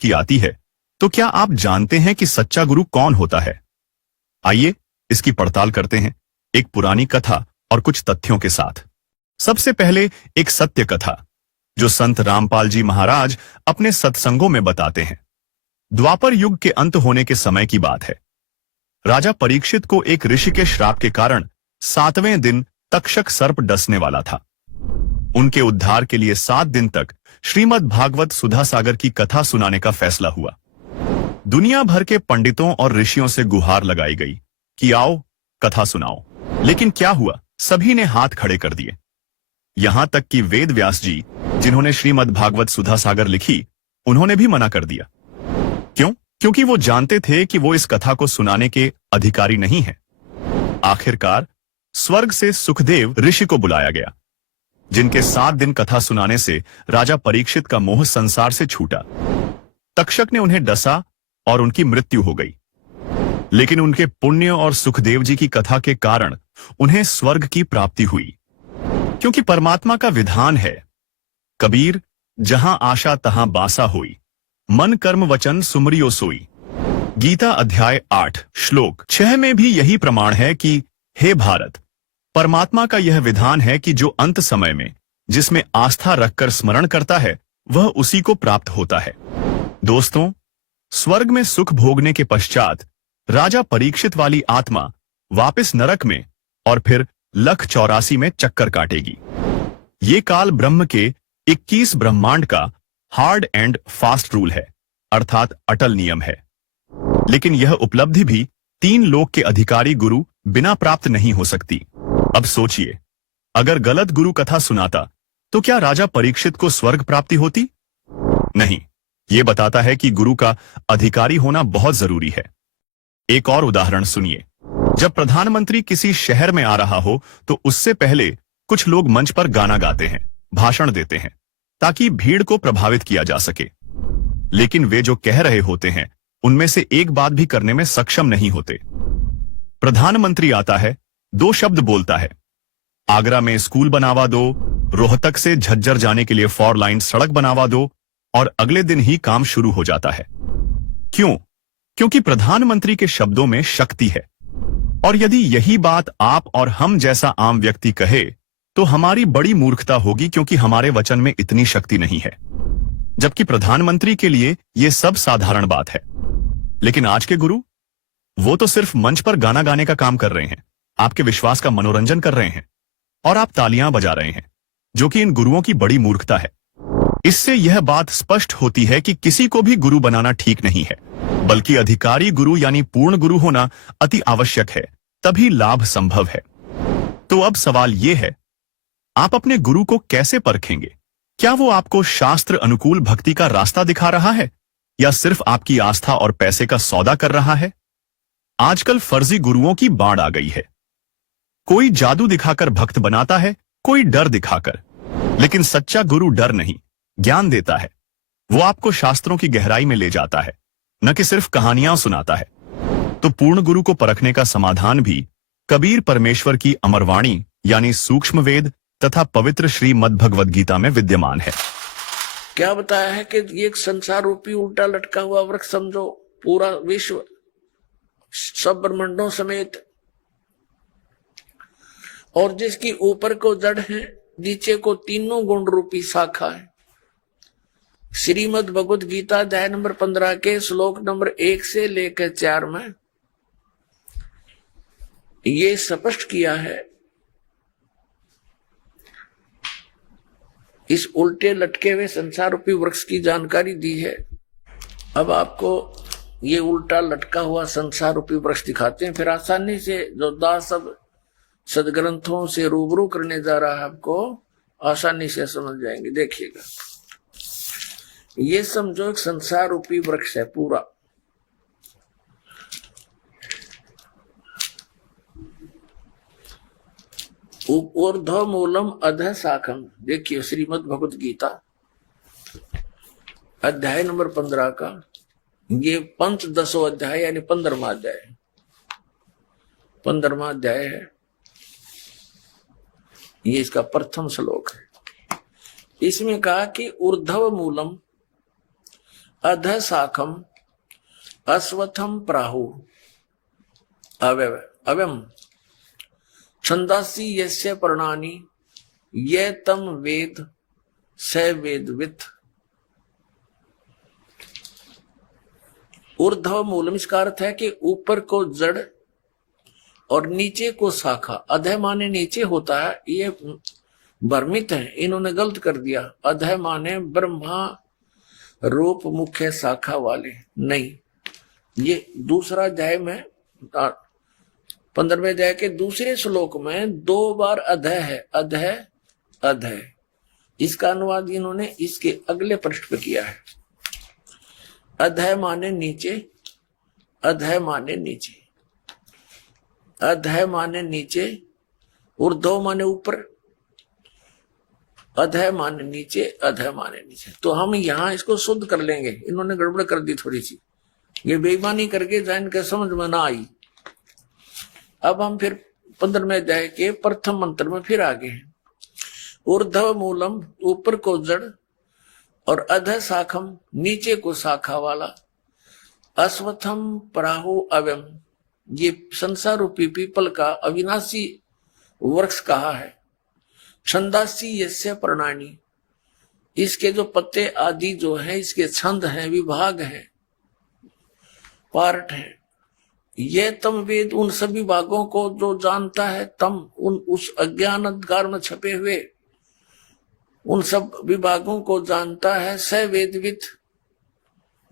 की आती है, तो क्या आप जानते हैं कि सच्चा गुरु कौन होता है? आइए इसकी पड़ताल करते हैं, एक पुरानी कथा और कुछ तथ्यों के साथ। सबसे पहले एक सत्य कथा जो संत रामपाल जी महाराज अपने सत्संगों में बताते हैं। द्वापर युग के अंत होने के समय की बात है। राजा परीक्षित को एक ऋषि के श्राप के कारण 7वें दिन तक्षक सर्प डसने वाला था। उनके उद्धार के लिए 7 दिन तक श्रीमद् भागवत सुधा सागर की कथा सुनाने का फैसला हुआ। दुनिया भर के पंडितों और ऋषियों से गुहार लगाई गई कि आओ कथा सुनाओ, लेकिन क्या हुआ? सभी ने हाथ खड़े कर दिए। यहां तक कि वेद व्यास जी, जिन्होंने श्रीमद् भागवत सुधा सागर लिखी, उन्होंने भी मना कर दिया। क्यों? क्योंकि वो जानते थे कि वो इस कथा को सुनाने के अधिकारी नहीं हैं। आखिरकार स्वर्ग से सुखदेव ऋषि को बुलाया गया, जिनके 7 दिन कथा सुनाने से राजा परीक्षित का मोह संसार से छूटा। तक्षक ने उन्हें डसा और उनकी मृत्यु हो गई। लेकिन उनके पुण्य और सुखदेव जी की कथा के कारण उन्हें स्वर्ग की प्राप्ति हुई, क्योंकि परमात्मा का विधान है, कबीर जहां आशा तहां बासा होई, मन कर्म वचन सुमरियो सोई। गीता अध्याय 8 श्लोक 6 में भी यही प्रमाण है कि हे भारत, परमात्मा का यह विधान है कि जो अंत समय में जिसमें आस्था रखकर स्मरण करता है वह उसी को प्राप्त होता है। दोस्तों, स्वर्ग में सुख भोगने के पश्चात राजा परीक्षित वाली आत्मा वापस नरक में और फिर लख 84 में चक्कर काटेगी। ये काल ब्रह्म के 21 ब्रह्मांड का हार्ड एंड फास्ट रूल है, अर्थात अटल नियम है। लेकिन यह उपलब्धि भी 3 लोक के अधिकारी गुरु बिना प्राप्त नहीं हो सकती। अब सोचिए, अगर गलत गुरु कथा सुनाता तो क्या राजा परीक्षित को स्वर्ग प्राप्ति होती? नहीं। यह बताता है कि गुरु का अधिकारी होना बहुत जरूरी है। एक और उदाहरण सुनिए। जब प्रधानमंत्री किसी शहर में आ रहा हो तो उससे पहले कुछ लोग मंच पर गाना गाते हैं, भाषण देते हैं, ताकि भीड़ को प्रभावित किया जा सके। लेकिन वे जो कह रहे होते हैं उनमें से एक बात भी करने में सक्षम नहीं होते। प्रधानमंत्री आता है, 2 शब्द बोलता है, आगरा में स्कूल बनावा दो, रोहतक से झज्जर जाने के लिए 4 लाइन सड़क बनावा दो, और अगले दिन ही काम शुरू हो जाता है। क्यों? क्योंकि प्रधानमंत्री के शब्दों में शक्ति है। और यदि यही बात आप और हम जैसा आम व्यक्ति कहे तो हमारी बड़ी मूर्खता होगी, क्योंकि हमारे वचन में इतनी शक्ति नहीं है, जबकि प्रधानमंत्री के लिए यह सब साधारण बात है। लेकिन आज के गुरु, वो तो सिर्फ मंच पर गाना गाने का काम कर रहे हैं, आपके विश्वास का मनोरंजन कर रहे हैं और आप तालियां बजा रहे हैं, जो कि इन गुरुओं की बड़ी मूर्खता है। इससे यह बात स्पष्ट होती है कि किसी को भी गुरु बनाना ठीक नहीं है, बल्कि अधिकारी गुरु यानी पूर्ण गुरु होना अति आवश्यक है, तभी लाभ संभव है। तो अब सवाल यह है, आप अपने गुरु को कैसे परखेंगे? क्या वो आपको शास्त्र अनुकूल भक्ति का रास्ता दिखा रहा है या सिर्फ आपकी आस्था और पैसे का सौदा कर रहा है? आजकल फर्जी गुरुओं की बाढ़ आ गई है। कोई जादू दिखाकर भक्त बनाता है, कोई डर दिखाकर। लेकिन सच्चा गुरु डर नहीं, ज्ञान देता है। वो आपको शास्त्रों की गहराई में ले जाता है, न कि सिर्फ कहानियां सुनाता है। तो पूर्ण गुरु को परखने का समाधान भी कबीर परमेश्वर की अमरवाणी यानी सूक्ष्म वेद तथा पवित्र श्रीमद् भगवद गीता में विद्यमान है। क्या बताया है कि ये एक संसार रूपी उल्टा लटका हुआ वृक्ष समझो, पूरा विश्व सब ब्रह्मांडों समेत, और जिसकी ऊपर को जड़ है, नीचे को तीनों गुण रूपी शाखा है। श्रीमद् भगवद गीता अध्याय नंबर 15 के श्लोक नंबर 1 से लेकर 4 में ये स्पष्ट किया है। इस उल्टे लटके हुए संसार रूपी वृक्ष की जानकारी दी है। अब आपको ये उल्टा लटका हुआ संसार रूपी वृक्ष दिखाते हैं, फिर आसानी से जो दास सब सदग्रंथों से रूबरू करने जा रहा है, आपको आसानी से समझ जाएंगे। देखिएगा, ये समझो एक संसार रूपी वृक्ष है पूरा। ऊर्ध्व मूलम अधः शाखम। देखिए श्रीमद् भगवद गीता अध्याय नंबर 15 का ये पंचदशो अध्याय यानी 15वां अध्याय, 15वां अध्याय है। ये इसका प्रथम श्लोक है। इसमें कहा कि ऊर्ध्व मूलम अध शाखम अश्वत्थम प्राहु अव्यम छंदासी यस्य पर्णानि ये तम वेद स वेदवित्। ऊर्ध्व मूलम, इसका अर्थ है कि ऊपर को जड़ और नीचे को शाखा। अधः माने नीचे होता है, ये भ्रमित है, इन्होंने गलत कर दिया। अधः माने ब्रह्मा रूप मुख्य शाखा वाले, नहीं। ये दूसरा अध्याय में 15वें अध्याय के दूसरे श्लोक में 2 बार अधः है, अधः अधः। इसका अनुवाद इन्होंने इसके अगले पृष्ठ पे किया है। अधः माने नीचे, अधः माने नीचे, अधः माने नीचे, ऊर्ध्व माने ऊपर, अधः माने नीचे, अधः माने नीचे। तो हम यहां इसको शुद्ध कर लेंगे, इन्होंने गड़बड़ कर दी थोड़ी सी, ये बेईमानी करके जैन के समझ में ना आई। अब हम फिर 15वें अध्याय के प्रथम मंत्र में फिर आगे हैं। ऊर्ध्व मूलम, ऊपर को जड़, और अध शाखम, नीचे को शाखा वाला, अश्वत्थम प्राहु अव्यम, ये संसार रूपी पीपल का अविनाशी वृक्ष कहा है। छंदासी यस्य पर्णानि, इसके जो पत्ते आदि जो है, इसके छंद हैं, विभाग हैं, पार्ट है। ये तम वेद, उन सभी भागों को जो जानता है, तम उस अज्ञान अंधकार में छपे हुए उन सब विभागों को जानता है। स वेदवित्,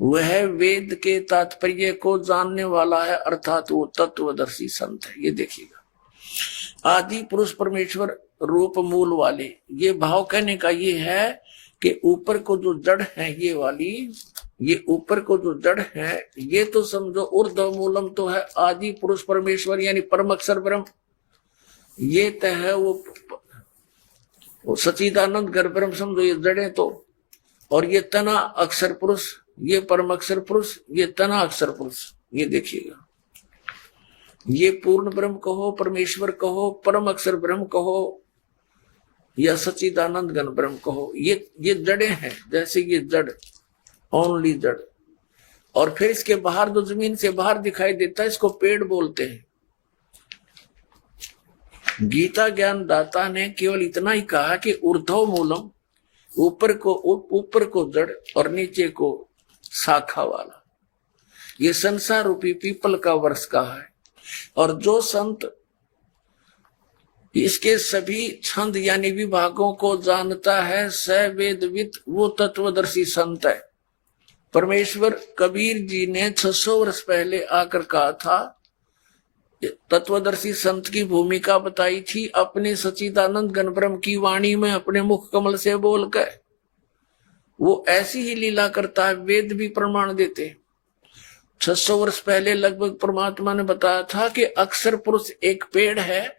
वह वेद के तात्पर्य को जानने वाला है, अर्थात वो तत्वदर्शी संत है। ये देखिएगा, आदि पुरुष परमेश्वर रूप मूल वाले, ये भाव कहने का ये है कि ऊपर को जो जड़ है, ये वाली, ये ऊपर को जो जड़ है, ये तो समझो ऊर्ध्व मूलम तो है आदि पुरुष परमेश्वर यानी परम अक्षर ब्रह्म, ये तो है वो सचिदानंद घर ब्रह्म, समझो ये जड़े तो। और ये तना अक्षर पुरुष, ये परम अक्षर पुरुष, ये तना अक्षर पुरुष। ये देखिएगा, ये पूर्ण ब्रह्म कहो, परमेश्वर कहो, परम अक्षर ब्रह्म कहो, या सचिदानंद घन ब्रह्म कहो, ये जड़े हैं। जैसे ये जड़, ओनली जड़, और फिर इसके बाहर जो जमीन से बाहर दिखाई देता है, इसको पेड़ बोलते हैं। गीता ज्ञान दाता ने केवल इतना ही कहा कि ऊर्ध्व मूलम, ऊपर को जड़ और नीचे को शाखा वाला, ये संसार रूपी पीपल का वृक्ष कहा है। और जो संत इसके सभी छंद यानी विभागों को जानता है, स वेदवित्, वो तत्वदर्शी संत है। परमेश्वर कबीर जी ने 600 वर्ष पहले आकर कहा था, तत्वदर्शी संत की भूमिका बताई थी अपने सच्चिदानंद घन ब्रह्म की वाणी में, अपने मुख कमल से बोलकर। वो ऐसी ही लीला करता है, वेद भी प्रमाण देते। 600 वर्ष पहले लगभग परमात्मा ने बताया था कि अक्षर पुरुष एक पेड़ है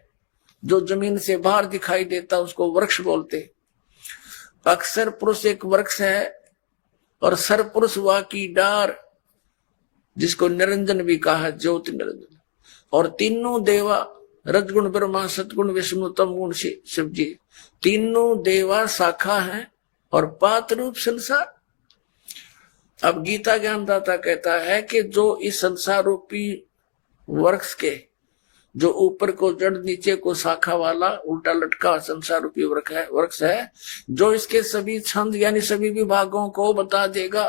जो जमीन से बाहर दिखाई देता, उसको वृक्ष बोलते। अक्षर पुरुष एक वृक्ष है, और सर पुरुष वा की डार, जिसको निरंजन भी कहा है, ज्योति निरंजन। और तीनों देवा, रजगुण ब्रह्मा, सतगुण विष्णु, तम गुण शिव जी, तीनों देवा शाखा हैं और पात रूप संसार। अब गीता ज्ञानदाता कहता है कि जो इस संसार रूपी वृक्ष के, जो ऊपर को जड़ नीचे को शाखा वाला उल्टा लटका संसार रूपी वृक्ष है, जो इसके सभी छंद यानी सभी विभागों को बता देगा,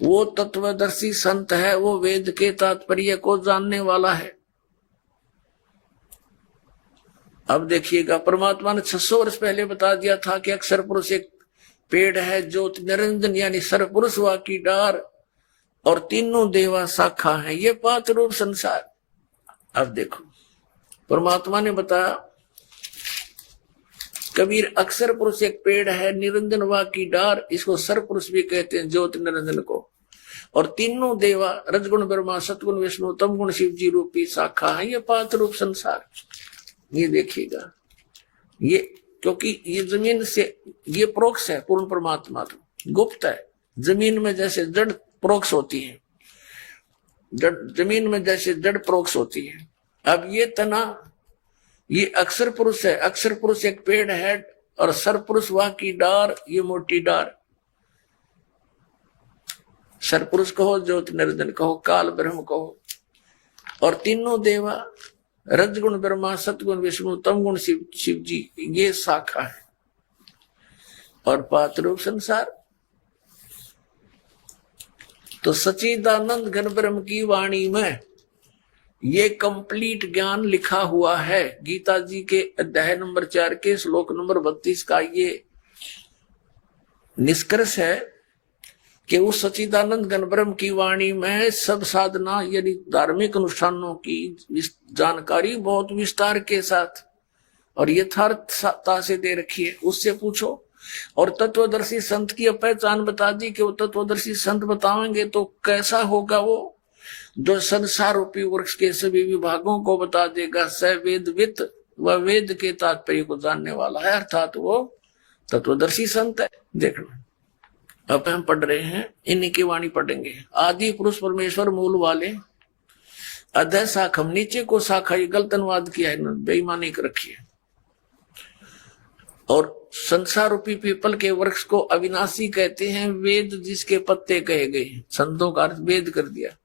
वो तत्वदर्शी संत है, वो वेद के तात्पर्य को जानने वाला है। अब देखिएगा, परमात्मा ने 600 वर्ष पहले बता दिया था कि अक्षर पुरुष एक पेड़ है, ज्योति निरंजन यानी सरपुरुष वा की डार, और तीनों देवा शाखा है, ये पांच रूप संसार। अब देखो, परमात्मा ने बताया, कबीर अक्षर पुरुष एक पेड़ है, निरंजन वा की डार, इसको सर पुरुष भी कहते हैं, ज्योति निरंजन को। और तीनों देवा, रजगुण ब्रह्मा, सतगुण विष्णु, तम गुण शिव जी रूपी शाखा है, ये पांच रूप संसार। ये देखिएगा, ये क्योंकि ये जमीन से, ये प्रोक्ष है, पूर्ण परमात्मा तो गुप्त है। जमीन में जैसे जड़ प्रोक्ष होती है, जमीन में जैसे जड़ प्रोक्ष होती है। अब ये तना, ये अक्षर पुरुष है, अक्षर पुरुष एक पेड़ है, और सर पुरुष वह की डार, ये मोटी डार। सरपुरुष कहो, ज्योति निरंजन कहो, काल ब्रह्म कहो, और तीनों देवा, रजगुण ब्रह्मा, सतगुण विष्णु, तमगुण शिव जी, ये शाखा है। और पात्ररूप संसार तो सच्चिदानंद घन ब्रह्म की वाणी में ये कंप्लीट ज्ञान लिखा हुआ है। गीता जी के अध्याय नंबर 4 के श्लोक नंबर 32 का ये निष्कर्ष है कि उस सच्चिदानंद घन ब्रह्म की वाणी में सब साधना यानी धार्मिक अनुष्ठानों की जानकारी बहुत विस्तार के साथ और यथार्थता से दे रखी है। उससे पूछो। और तत्वदर्शी संत की पहचान बता दी कि वो तत्वदर्शी संत बताएंगे तो कैसा होगा वो, जो संसार रूपी वृक्ष के सभी विभागों को बता देगा। स वेदवित, वह वेद के तात्पर्य को जानने वाला है, अर्थात वो तत्वदर्शी संत है। देखना, अब हम पढ़ रहे हैं, इन्हीं की वाणी पढ़ेंगे। आदि पुरुष परमेश्वर मूल वाले, अधः शाखा, नीचे को शाखा, ये गलत अनुवाद किया है, बेईमानी कर रखी है। और संसार रूपी पीपल के वृक्ष को अविनाशी कहते हैं। वेद जिसके पत्ते कहे गए, संतों का अर्थ वेद कर दिया।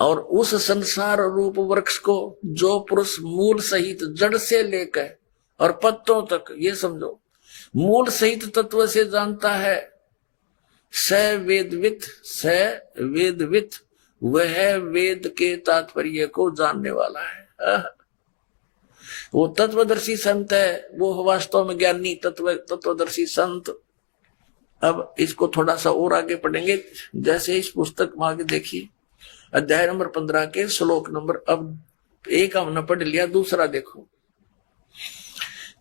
और उस संसार रूप वृक्ष को जो पुरुष मूल सहित जड़ से लेकर और पत्तों तक, ये समझो, मूल सहित तत्व से जानता है, स वेदवित, वह वेद के तात्पर्य को जानने वाला है। वो तत्वदर्शी संत है, वो वास्तव में ज्ञानी तत्वदर्शी संत। अब इसको थोड़ा सा और आगे पढ़ेंगे। जैसे इस पुस्तक में आगे देखिए, अध्याय नंबर 15 के श्लोक नंबर, अब एक हमने पढ़ लिया, दूसरा देखो।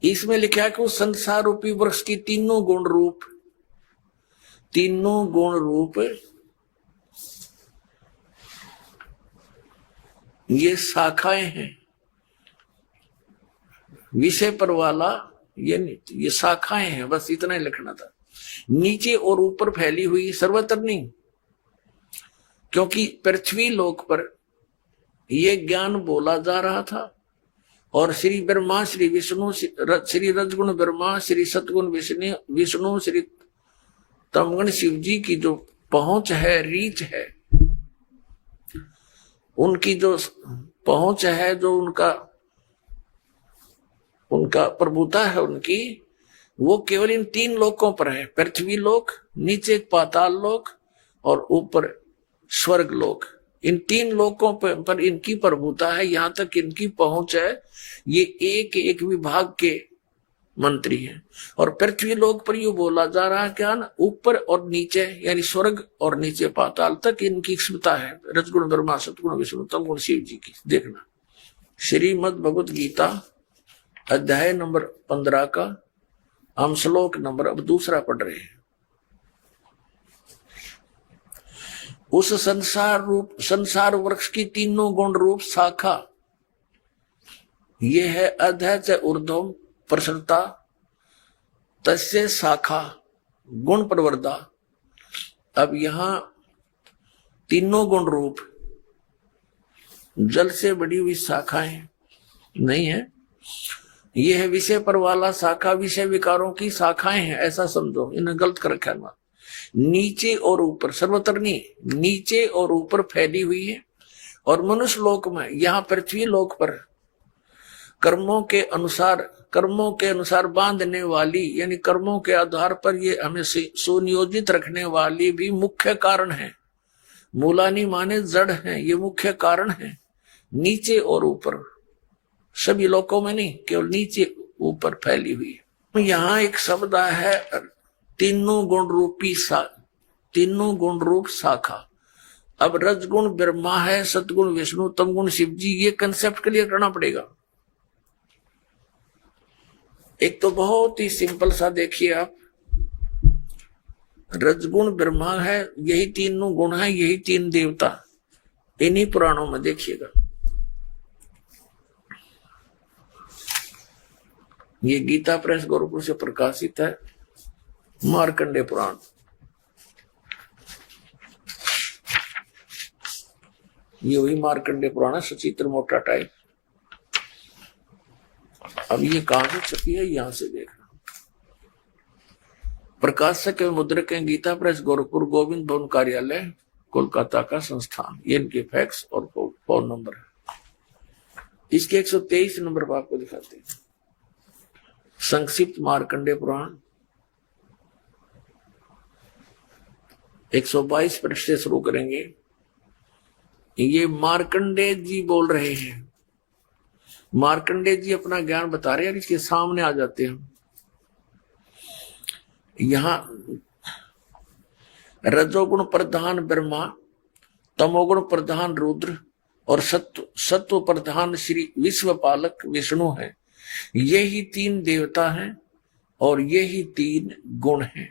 इसमें लिखा है कि उस संसार रूपी वृक्ष की तीनों गुण रूप ये शाखाएं हैं। विषय पर वाला ये शाखाएं हैं, बस इतना ही लिखना था। नीचे और ऊपर फैली हुई, सर्वत्र नहीं, क्योंकि पृथ्वी लोक पर ये ज्ञान बोला जा रहा था। और श्री ब्रह्मा, श्री विष्णु, श्री रजगुण ब्रह्मा, श्री सतगुण विष्णु, श्री तमगुण शिव जी की जो पहुंच है, रीच है, उनकी जो पहुंच है, जो उनका प्रभुता है उनकी, वो केवल इन तीन लोकों पर है। पृथ्वी लोक, नीचे पाताल लोक और ऊपर स्वर्ग लोक। इन तीन लोकों पर इनकी प्रभुता है, यहां तक इनकी पहुंच है। ये एक एक विभाग के मंत्री हैं। और पृथ्वी लोक पर यू बोला जा रहा है क्या ना, ऊपर और नीचे यानी स्वर्ग और नीचे पाताल तक इनकी क्षमता है। रजगुण ब्रह्मा, सतगुण विष्णु, तमगुण शिव जी की। देखना, श्रीमद् भगवत गीता अध्याय नंबर 15 का हम श्लोक नंबर अब दूसरा पढ़ रहे हैं। उस संसार वृक्ष की तीनों गुण रूप शाखा, ये है अधः च ऊर्ध्वम प्रसरता तस्य शाखा गुण प्रवर्धा। अब यहां तीनों गुण रूप जल से बड़ी हुई शाखाएं नहीं है, ये है विषय पर वाला शाखा, विषय विकारों की शाखाएं हैं, ऐसा समझो। इन्हें गलत कर रखा है। नीचे और ऊपर, सर्वत्र नहीं, नीचे और ऊपर फैली हुई है। और मनुष्य लोक में, यहाँ पृथ्वी लोक पर कर्मों के अनुसार बांधने वाली, यानी कर्मों के आधार पर ये हमें सुनियोजित रखने वाली भी मुख्य कारण है। मूलानी माने जड़ है, ये मुख्य कारण है। नीचे और ऊपर, सभी लोकों में नहीं, केवल नीचे ऊपर फैली हुई है। यहाँ एक शब्द है तीनों गुण रूप शाखा। अब रजगुण ब्रह्मा है, सतगुण विष्णु, तमगुण शिव जी, ये कंसेप्ट क्लियर करना पड़ेगा। एक तो बहुत ही सिंपल सा देखिए आप, रजगुण ब्रह्मा है, यही तीनों गुण है, यही तीन देवता, इन्हीं पुराणों में देखिएगा। ये गीता प्रेस गोरखपुर से प्रकाशित है, मार्कंडे पुराण। ये वही मार्कंडे पुराण है, सचित्र मोटा टाइप। अब ये कहां से छपी है, यहां से देखना। प्रकाशक एवं मुद्रक हैं गीता प्रेस गोरखपुर, गोविंद भवन कार्यालय कोलकाता का संस्थान। ये इनके फैक्स और फोन नंबर है। इसके 123 नंबर पर आपको दिखाते हैं संक्षिप्त मार्कंडेय पुराण। 122 पृष्ठ से शुरू करेंगे। ये मार्कंडेय जी बोल रहे हैं। मार्कंडेय जी अपना ज्ञान बता रहे हैं और इसके सामने आ जाते हैं। यहां रजोगुण प्रधान ब्रह्मा, तमोगुण प्रधान रुद्र और सत्व प्रधान श्री विश्वपालक विष्णु है। यही 3 देवता हैं और यही 3 गुण हैं।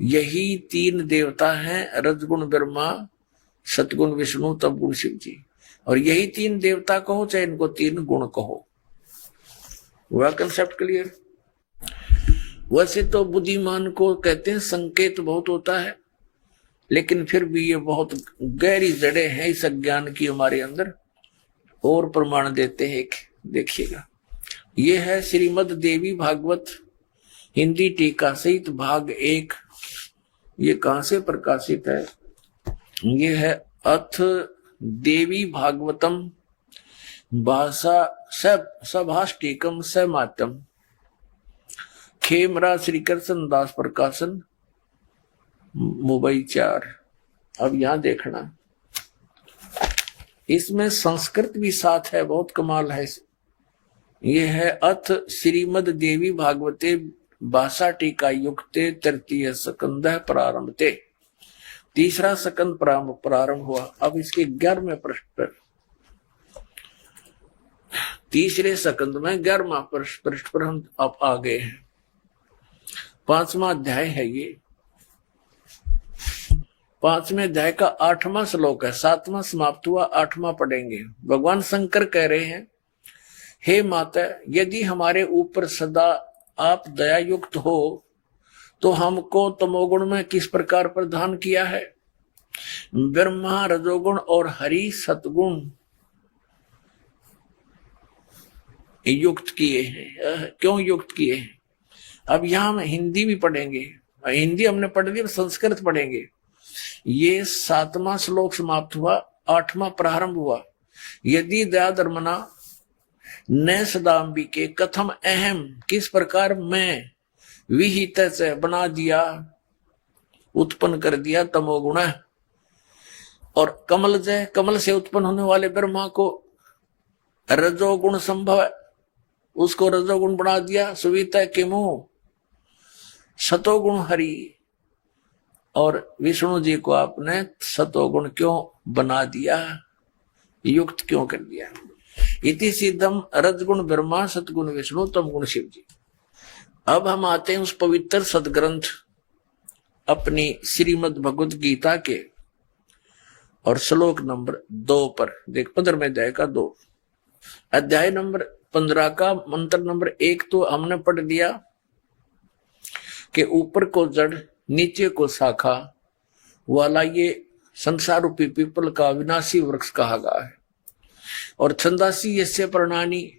यही 3 देवता हैं, रजगुण ब्रह्मा, सतगुण विष्णु, तमगुण शिव जी। और यही 3 देवता कहो चाहे इनको 3 गुण कहो। वह कंसेप्ट क्लियर। वैसे तो बुद्धिमान को कहते हैं संकेत बहुत होता है, लेकिन फिर भी ये बहुत गहरी जड़ें हैं इस अज्ञान की हमारे अंदर। और प्रमाण देते हैं, देखिएगा। ये है श्रीमद् देवी भागवत हिंदी टीका सहित भाग 1। ये कहां से प्रकाशित है? ये है अथ देवी भागवतम भाषा सभाष्टिकम समातम, खेमरा श्री कृष्ण दास प्रकाशन, मुंबई 4। अब यहां देखना, इसमें संस्कृत भी साथ है, बहुत कमाल है। ये है अथ श्रीमद् देवी भागवते भाषा टीका युक्ते तृतीय स्कंद प्रारंभते। 3रा स्कंद प्रारंभ हुआ। अब इसके 11वें पृष्ठ पर, 3रे स्कंद में 11वां पृष्ठ पर हम अब आ गए हैं। 5वां अध्याय है ये। 5वें अध्याय का 8वां श्लोक है। 7वां समाप्त हुआ, 8वां पढ़ेंगे। भगवान शंकर कह रहे हैं, हे माता, यदि हमारे ऊपर सदा आप दया युक्त हो तो हमको तमोगुण में किस प्रकार प्रदान किया है? ब्रह्मा रजोगुण और हरि सतगुण युक्त किए हैं। क्यों युक्त किए हैं? अब यहां हम हिंदी भी पढ़ेंगे। हिंदी हमने पढ़ ली, संस्कृत पढ़ेंगे। ये 7वां श्लोक समाप्त हुआ, 8वां प्रारंभ हुआ। यदि दया धर्मना न सदाम्बी के कथम अहम, किस प्रकार मैं विहित से बना दिया, उत्पन्न कर दिया तमोगुण। और कमल जय, कमल से उत्पन्न होने वाले ब्रह्मा को रजोगुण संभव है, उसको रजोगुण बना दिया। सुविता के मुंह सतोगुण हरि, और विष्णु जी को आपने सतोगुण क्यों बना दिया, युक्त क्यों कर दिया? इति सिद्धम रजगुण ब्रह्मा सतगुण विष्णु तमगुण शिव जी। अब हम आते हैं उस पवित्र सदग्रंथ अपनी श्रीमद् भगवत गीता के और श्लोक नंबर 2 पर देख। 15वें अध्याय का 2, अध्याय नंबर 15 का मंत्र नंबर 1 तो हमने पढ़ लिया कि ऊपर को जड़ नीचे को शाखा वाला ये संसार रूपी पीपल का विनाशी वृक्ष कहा गया है। और छंदासी यस्य प्रणानी,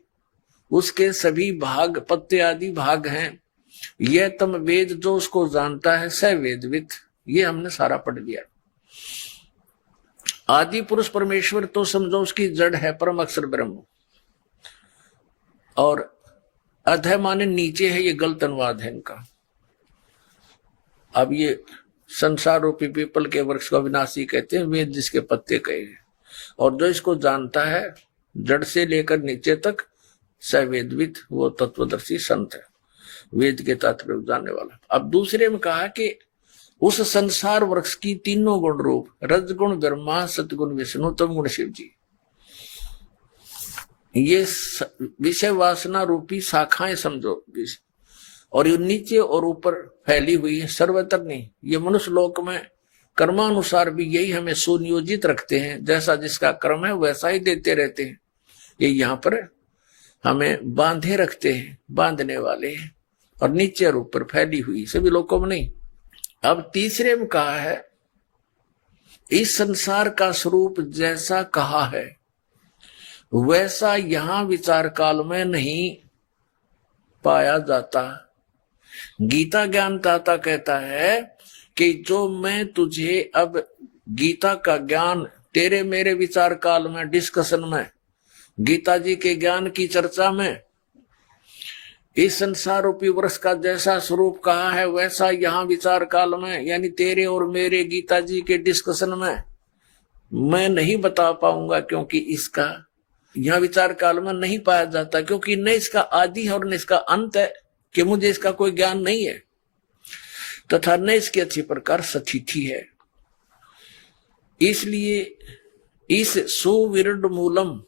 उसके सभी भाग पत्ते आदि भाग हैं। यह तम वेद, जो उसको जानता है, स वेदविद। ये हमने सारा पढ़ लिया। आदि पुरुष परमेश्वर तो समझो उसकी जड़ है परम अक्षर ब्रह्म, और अधय माने नीचे है, ये गलत अनुवाद है इनका। अब ये संसार रूपी पीपल के वृक्ष को विनाशी कहते हैं, वेद जिसके पत्ते कहे हैं। और जो इसको जानता है जड़ से लेकर नीचे तक, सवेदविद, वो तत्वदर्शी संत है, वेद के तात्पर्य जानने वाला। अब दूसरे में कहा कि उस संसार वृक्ष की तीनों गुण रूप, रजगुण ब्रह्मा, सतगुण विष्णु, तमगुण शिव जी, ये विषय वासना रूपी शाखाएं समझो। और ये नीचे और ऊपर फैली हुई है, सर्वत्र नहीं। ये मनुष्य लोक में कर्मानुसार भी यही हमें सुनियोजित रखते हैं, जैसा जिसका कर्म है वैसा ही देते रहते हैं। ये यहाँ पर हमें बांधे रखते हैं, बांधने वाले हैं, और नीचे और ऊपर फैली हुई सभी लोगों में नहीं। अब तीसरे में कहा है, इस संसार का स्वरूप जैसा कहा है वैसा यहाँ विचार काल में नहीं पाया जाता। गीता ज्ञानदाता कहता है कि जो मैं तुझे अब गीता का ज्ञान तेरे मेरे विचार काल में, डिस्कशन में, गीता जी के ज्ञान की चर्चा में, इस संसार रूपी वृक्ष का जैसा स्वरूप कहा है वैसा यहाँ विचार काल में, यानी तेरे और मेरे गीता जी के डिस्कशन में मैं नहीं बता पाऊंगा, क्योंकि इसका यहाँ विचार काल में नहीं पाया जाता, क्योंकि न इसका आदि है और न इसका अंत है, कि मुझे इसका कोई ज्ञान नहीं है, तथा न इसकी अच्छी प्रकार सतिथि है। इसलिए इस सुविरुद्ध मूलम,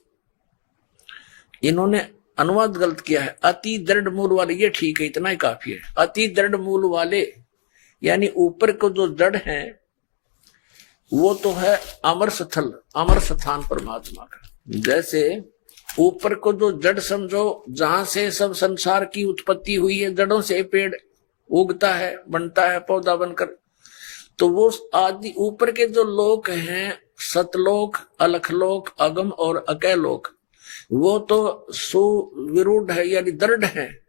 इन्होंने अनुवाद गलत किया है, अति दृढ़ मूल वाले, ये ठीक है, इतना ही काफी है। अति दृढ़ मूल वाले यानी ऊपर को जो जड़ है वो तो है अमर स्थल, अमर स्थान परमात्मा का। जैसे ऊपर को जो जड़ समझो, जहां से सब संसार की उत्पत्ति हुई है, जड़ों से पेड़ उगता है, बनता है पौधा बनकर, तो वो आदि ऊपर के जो लोक हैं, सतलोक, अलखलोक, अगम और अकय लोक, वो तो सुविरूढ़ है यानी दृढ़ है,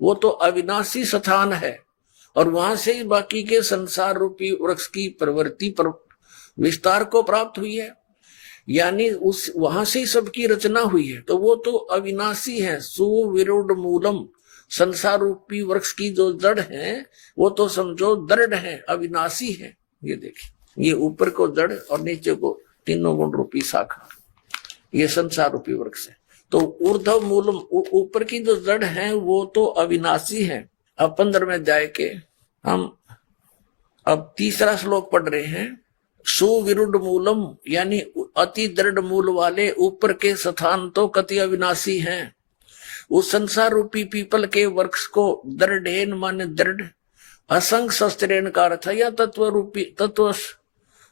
वो तो अविनाशी स्थान है, और वहां से ही बाकी के संसार रूपी वृक्ष की प्रवृत्ति पर विस्तार को प्राप्त हुई है, यानी उस वहां से ही सबकी रचना हुई है, तो वो तो अविनाशी है। सुविरूढ़ मूलम, संसार रूपी वृक्ष की जो जड़ है वो तो समझो दृढ़ है, अविनाशी है। ये देखिए, ये ऊपर को जड़ और नीचे को तीनों गुण रूपी शाखा, ये संसार रूपी वृक्ष है। तो ऊर्ध्व मूलम, ऊपर की जो जड़ है वो तो अविनाशी है। अब 15वें अध्याय के हम अब तीसरा श्लोक पढ़ रहे हैं। सुविरुद्ध मूलम यानी अति दृढ़ मूल वाले ऊपर के स्थान तो कति अविनाशी हैं। उस संसार रूपी पीपल के वृक्ष को दृढ़ेन माने दृढ़, असंग शस्त्रेन का अर्थ या तत्व रूपी तत्व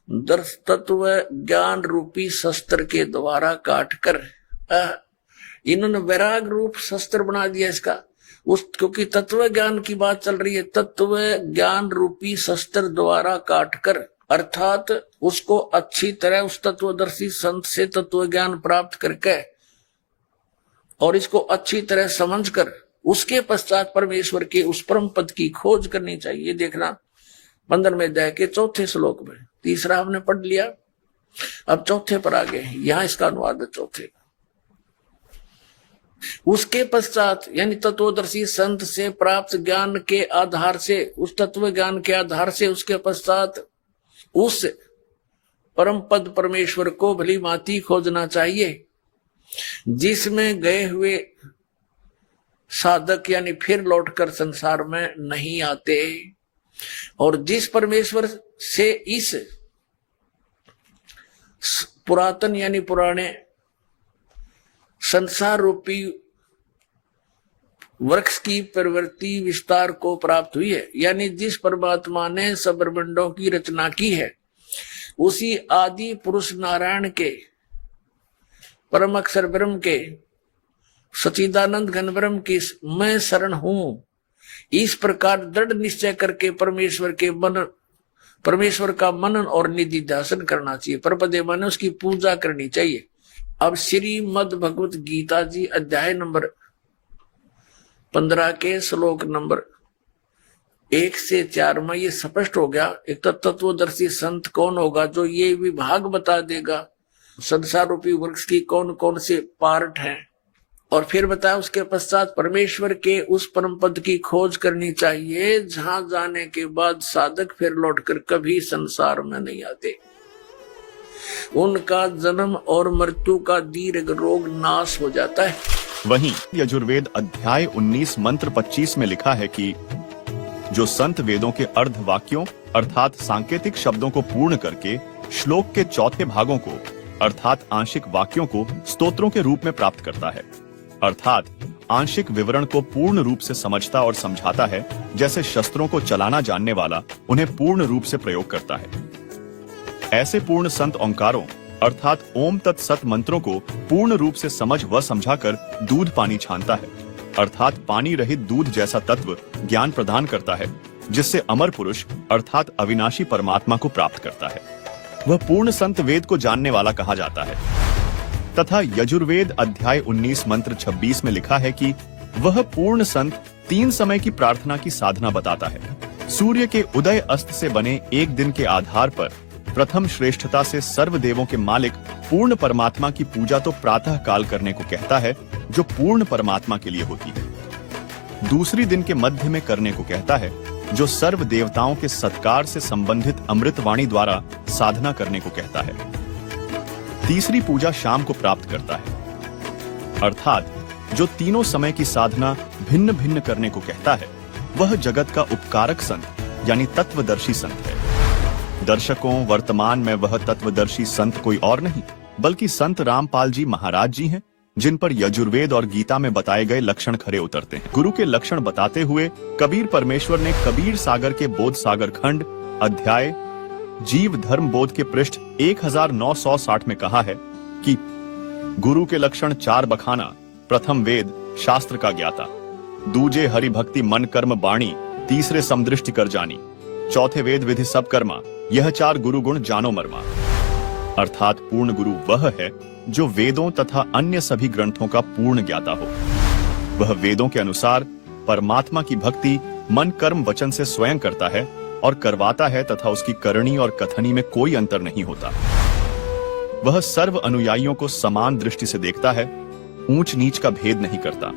ज्ञान रूपी शस्त्र के द्वारा काटकर, इन्होंने वैराग रूप शस्त्र बना दिया इसका, उस क्योंकि तत्व ज्ञान की बात चल रही है, तत्व ज्ञान रूपी शस्त्र द्वारा काटकर, अर्थात उसको अच्छी तरह उस तत्वदर्शी संत से तत्व ज्ञान प्राप्त करके और इसको अच्छी तरह समझकर उसके पश्चात परमेश्वर के उस परम पद की खोज करनी चाहिए। देखना 15वें अध्याय के 4थे श्लोक में, तीसरा हमने पढ़ लिया, अब 4थे पर आ गए, यहां इसका अनुवाद है 4थे। उसके पश्चात यानी तत्वदर्शी संत से प्राप्त ज्ञान के आधार से, उस तत्व ज्ञान के आधार से उसके पश्चात उस परम पद परमेश्वर को भली भांति खोजना चाहिए, जिसमें गए हुए साधक यानी फिर लौटकर संसार में नहीं आते, और जिस परमेश्वर से इस पुरातन यानी पुराने संसार रूपी वृक्ष की प्रवृत्ति विस्तार को प्राप्त हुई है, यानी जिस परमात्मा ने सब ब्रह्मांडों की रचना की है, उसी आदि पुरुष नारायण के, परम अक्षर ब्रह्म के, सचिदानंद घन ब्रह्म की मैं शरण हूं, इस प्रकार दृढ़ निश्चय करके परमेश्वर का मनन और निधि ध्यान करना चाहिए। परपदे माने उसकी पूजा करनी चाहिए। अब श्रीमद् भगवत गीता जी अध्याय नंबर 15 के श्लोक नंबर 1 से 4 में ये स्पष्ट हो गया। एक तो तत्वदर्शी संत कौन होगा जो ये विभाग बता देगा संसार रूपी वृक्ष की कौन कौन से पार्ट हैं, और फिर बताया उसके पश्चात परमेश्वर के उस परम पद की खोज करनी चाहिए, जहां जाने के बाद साधक फिर लौटकर कभी संसार में नहीं आते। उनका जन्म और मृत्यु का दीर्घ रोग नाश हो जाता है। वहीं यजुर्वेद अध्याय 19 मंत्र 25 में लिखा है कि जो संत वेदों के अर्ध वाक्यों अर्थात सांकेतिक शब्दों को पूर्ण करके श्लोक के चौथे भागों को अर्थात आंशिक वाक्यों को स्तोत्रों के रूप में प्राप्त करता है, अर्थात आंशिक विवरण को पूर्ण रूप से समझता और समझाता है, जैसे शस्त्रों को चलाना जानने वाला उन्हें पूर्ण रूप से प्रयोग करता है। ऐसे पूर्ण संत ओंकारों अर्थात ओम तत्सत मंत्रों को पूर्ण रूप से समझ व समझाकर दूध पानी छानता है, अर्थात पानी रहित दूध जैसा तत्व ज्ञान प्रदान करता है, जिससे अमर पुरुष अर्थात अविनाशी परमात्मा को प्राप्त करता है। वह पूर्ण संत वेद को जानने वाला कहा जाता है। तथा यजुर्वेद अध्याय 19 मंत्र 26 में लिखा है कि वह पूर्ण संत 3 समय की प्रार्थना की साधना बताता है। सूर्य के उदय अस्त से बने एक दिन के आधार पर प्रथम श्रेष्ठता से सर्व देवों के मालिक पूर्ण परमात्मा की पूजा तो प्रातः काल करने को कहता है, जो पूर्ण परमात्मा के लिए होती है। दूसरी दिन के मध्य में करने को कहता है, जो सर्व देवताओं के सत्कार से संबंधित अमृतवाणी द्वारा साधना करने को कहता है। तीसरी पूजा शाम को प्राप्त करता है, अर्थात जो तीनों समय की साधना भिन्न भिन्न करने को कहता है, वह जगत का उपकारक संत यानी तत्वदर्शी संत है। दर्शकों, वर्तमान में वह तत्वदर्शी संत कोई और नहीं बल्कि संत रामपाल जी महाराज जी हैं, जिन पर यजुर्वेद और गीता में बताए गए लक्षण खरे उतरते हैं। गुरु के लक्षण बताते हुए कबीर परमेश्वर ने कबीर सागर के बोध सागर खंड अध्याय जीव धर्म बोध के पृष्ठ 1960 में कहा है कि गुरु के लक्षण 4 बखाना। प्रथम वेद शास्त्र का ज्ञाता, दूजे हरि भक्ति मन कर्म बाणी, तीसरे समदृष्टि कर जानी, चौथे वेद विधि सब कर्मा, यह 4 गुरु गुण जानो मर्मा। अर्थात पूर्ण गुरु वह है जो वेदों तथा अन्य सभी ग्रंथों का पूर्ण ज्ञाता हो। वह वेदों के अनुसार परमात्मा की भक्ति मन कर्म वचन से स्वयं करता है और करवाता है तथा उसकी करणी और कथनी में कोई अंतर नहीं होता। वह सर्व अनुयायियों को समान दृष्टि से देखता है, ऊंच नीच का भेद नहीं करता।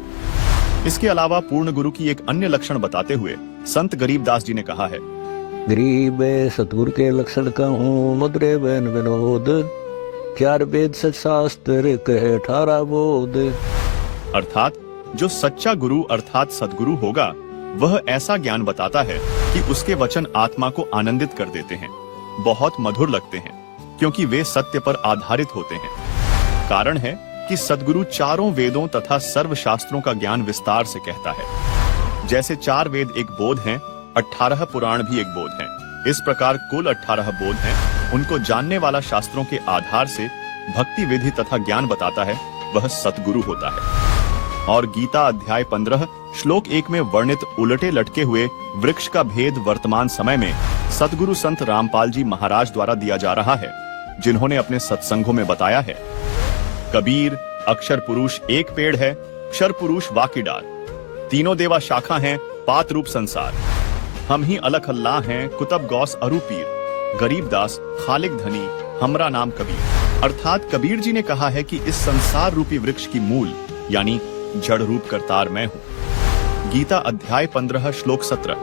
इसके अलावा पूर्ण गुरु की एक अन्य लक्षण बताते हुए संत गरीबदास जी ने कहा है, गरीब सतगुरु के लक्षण कहूँ मुद्रे बन विनोद, 4 वेद सच शास्त्र कहे 18 बोध। अर्थात जो सच्चा गुरु अर्थात सदगुरु होगा, वह ऐसा ज्ञान बताता है कि उसके वचन आत्मा को आनंदित कर देते हैं, बहुत मधुर लगते हैं, क्योंकि वे सत्य पर आधारित होते हैं। कारण है कि सदगुरु चारों वेदों तथा सर्व शास्त्रों का ज्ञान विस्तार से कहता है। जैसे 4 वेद एक बोध हैं, 18 पुराण भी एक बोध हैं। इस प्रकार कुल 18 बोध हैं। उनको जानने वाला शास्त्रों के आधार से भक्ति विधि तथा ज्ञान बताता है, वह सतगुरु होता है। और गीता अध्याय 15 श्लोक 1 में वर्णित उलटे लटके हुए वृक्ष का भेद वर्तमान समय में सतगुरु संत रामपाल जी महाराज द्वारा दिया जा रहा है, जिन्होंने अपने सत्संगों में बताया है। कबीर अक्षर पुरुष एक पेड़ है, क्षर पुरुष वाकी डाल, तीनों देवा शाखा हैं, पात रूप संसार, हम ही अलख अल्लाह हैं, कुतब गौस अरूपीर, गरीबदास खालिक धनी, हमरा नाम कबीर। अर्थात कबीर जी ने कहा है कि इस संसार रूपी वृक्ष की मूल यानी जड़ रूप करतार मैं हूँ। गीता अध्याय 15 श्लोक 17,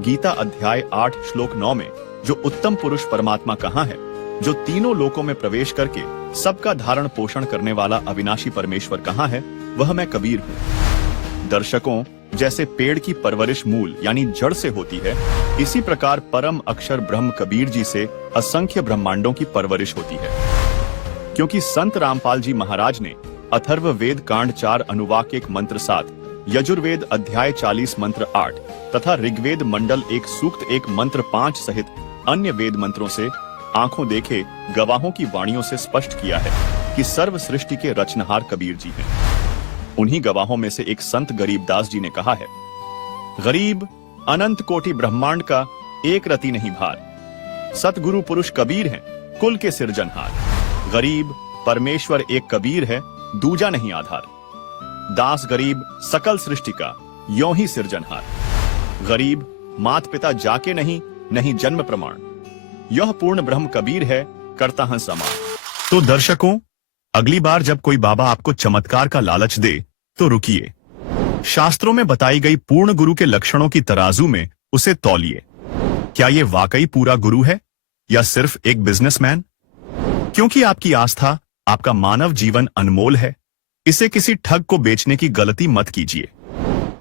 गीता अध्याय 8 श्लोक 9 में जो उत्तम पुरुष परमात्मा कहाँ है, जो तीनों लोकों में प्रवेश करके सबका धारण पोषण करने वाला अविनाशी परमेश्वर कहाँ है, वह मैं कबीर हूँ। दर्शकों, जैसे पेड़ की परवरिश मूल यानी जड़ से होती है, इसी प्रकार परम अक्षर ब्रह्म कबीर जी से असंख्य ब्रह्मांडों की परवरिश होती है। क्योंकि संत रामपाल जी महाराज ने अथर्व वेद कांड 4 अनुवाक 1 मंत्र 7, यजुर्वेद अध्याय 40 मंत्र 8 तथा ऋग्वेद मंडल 1 सूक्त 1 मंत्र 5 सहित अन्य वेद मंत्रों से आंखों देखे गवाहों की वाणियों से स्पष्ट किया है कि सर्व सृष्टि के रचनहार कबीर जी हैं। उन्हीं गवाहों में से एक संत गरीबदास जी ने कहा है, गरीब अनंत कोटि ब्रह्मांड का एक रति नहीं भार, सतगुरु पुरुष कबीर हैं कुल के सिरजनहार। गरीब परमेश्वर एक कबीर है, दूजा नहीं आधार, दास गरीब सकल सृष्टि का यों ही सिरजनहार। गरीब मात पिता जाके नहीं, नहीं जन्म प्रमाण, यह पूर्ण ब्रह्म कबीर है करता हं समान। तो दर्शकों, अगली बार जब कोई बाबा आपको चमत्कार का लालच दे तो रुकिए, शास्त्रों में बताई गई पूर्ण गुरु के लक्षणों की तराजू में उसे तौलिए। क्या ये वाकई पूरा गुरु है या सिर्फ एक बिजनेसमैन? क्योंकि आपकी आस्था, आपका मानव जीवन अनमोल है, इसे किसी ठग को बेचने की गलती मत कीजिए,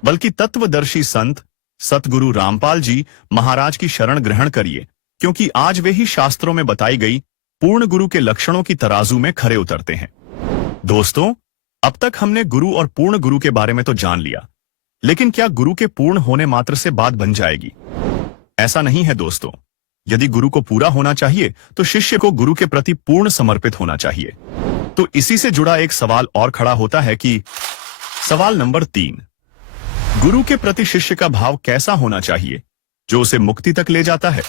बल्कि तत्वदर्शी संत सतगुरु रामपाल जी महाराज की शरण ग्रहण करिए, क्योंकि आज वे ही शास्त्रों में बताई गई पूर्ण गुरु के लक्षणों की तराजू में खरे उतरते हैं। दोस्तों, अब तक हमने गुरु और पूर्ण गुरु के बारे में तो जान लिया, लेकिन क्या गुरु के पूर्ण होने मात्र से बात बन जाएगी? ऐसा नहीं है दोस्तों। यदि गुरु को पूरा होना चाहिए तो शिष्य को गुरु के प्रति पूर्ण समर्पित होना चाहिए। तो इसी से जुड़ा एक सवाल और खड़ा होता है कि सवाल नंबर 3, गुरु के प्रति शिष्य का भाव कैसा होना चाहिए जो उसे मुक्ति तक ले जाता है?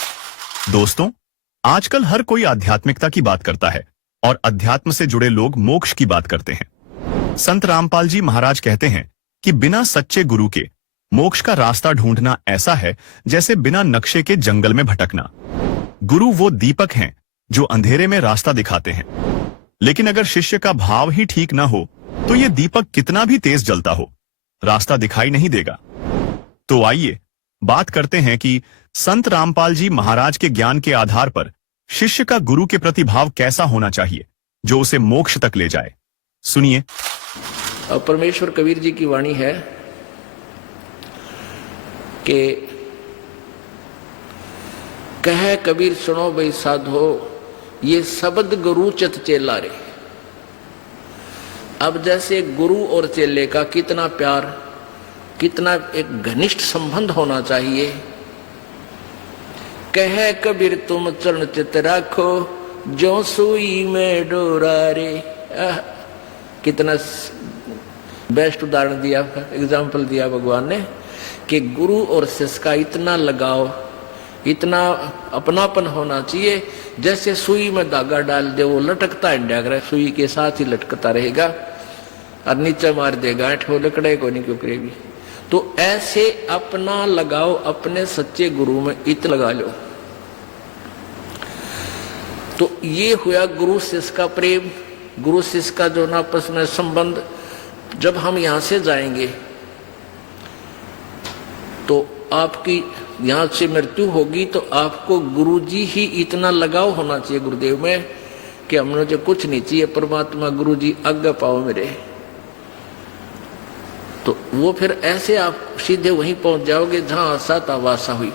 दोस्तों, आजकल हर कोई आध्यात्मिकता की बात करता है और अध्यात्म से जुड़े लोग मोक्ष की बात करते हैं। संत रामपाल जी महाराज कहते हैं कि बिना सच्चे गुरु के मोक्ष का रास्ता ढूंढना ऐसा है जैसे बिना नक्शे के जंगल में भटकना। गुरु वो दीपक हैं जो अंधेरे में रास्ता दिखाते हैं, लेकिन अगर शिष्य का भाव ही ठीक ना हो तो ये दीपक कितना भी तेज जलता हो, रास्ता दिखाई नहीं देगा। तो आइए बात करते हैं कि संत रामपाल जी महाराज के ज्ञान के आधार पर शिष्य का गुरु के प्रति भाव कैसा होना चाहिए जो उसे मोक्ष तक ले जाए। सुनिए। अब परमेश्वर कबीर जी की वाणी है कि कह कबीर सुनो भाई साधो, ये शब्द गुरु चित चेला रे। अब जैसे गुरु और चेले का कितना प्यार, कितना एक घनिष्ठ संबंध होना चाहिए। कह कबीर तुम चरण चित राखो, जो सुई में डोरा रे। कितना बेस्ट उदाहरण दिया, एग्जाम्पल दिया भगवान ने कि गुरु और शिष्य का इतना लगाव, इतना अपनापन होना चाहिए जैसे सुई में धागा डाल दे, वो लटकता है, सुई के साथ ही लटकता रहेगा और नीचे मार देगा, वो लकड़े को नहीं क्यों करेगी। तो ऐसे अपना लगाओ अपने सच्चे गुरु में इत लगा लो। तो ये हुआ गुरु शिष्य का प्रेम, गुरु शिष्य का जो आपस में संबंध। जब हम यहां से जाएंगे तो आपकी यहां से मृत्यु होगी तो आपको गुरुजी ही इतना लगाव होना चाहिए गुरुदेव में कि हम मुझे कुछ नहीं चाहिए, परमात्मा गुरुजी आज्ञा पाओ मेरे। तो वो फिर ऐसे आप सीधे वहीं पहुंच जाओगे जहां आशा था वासा हुई।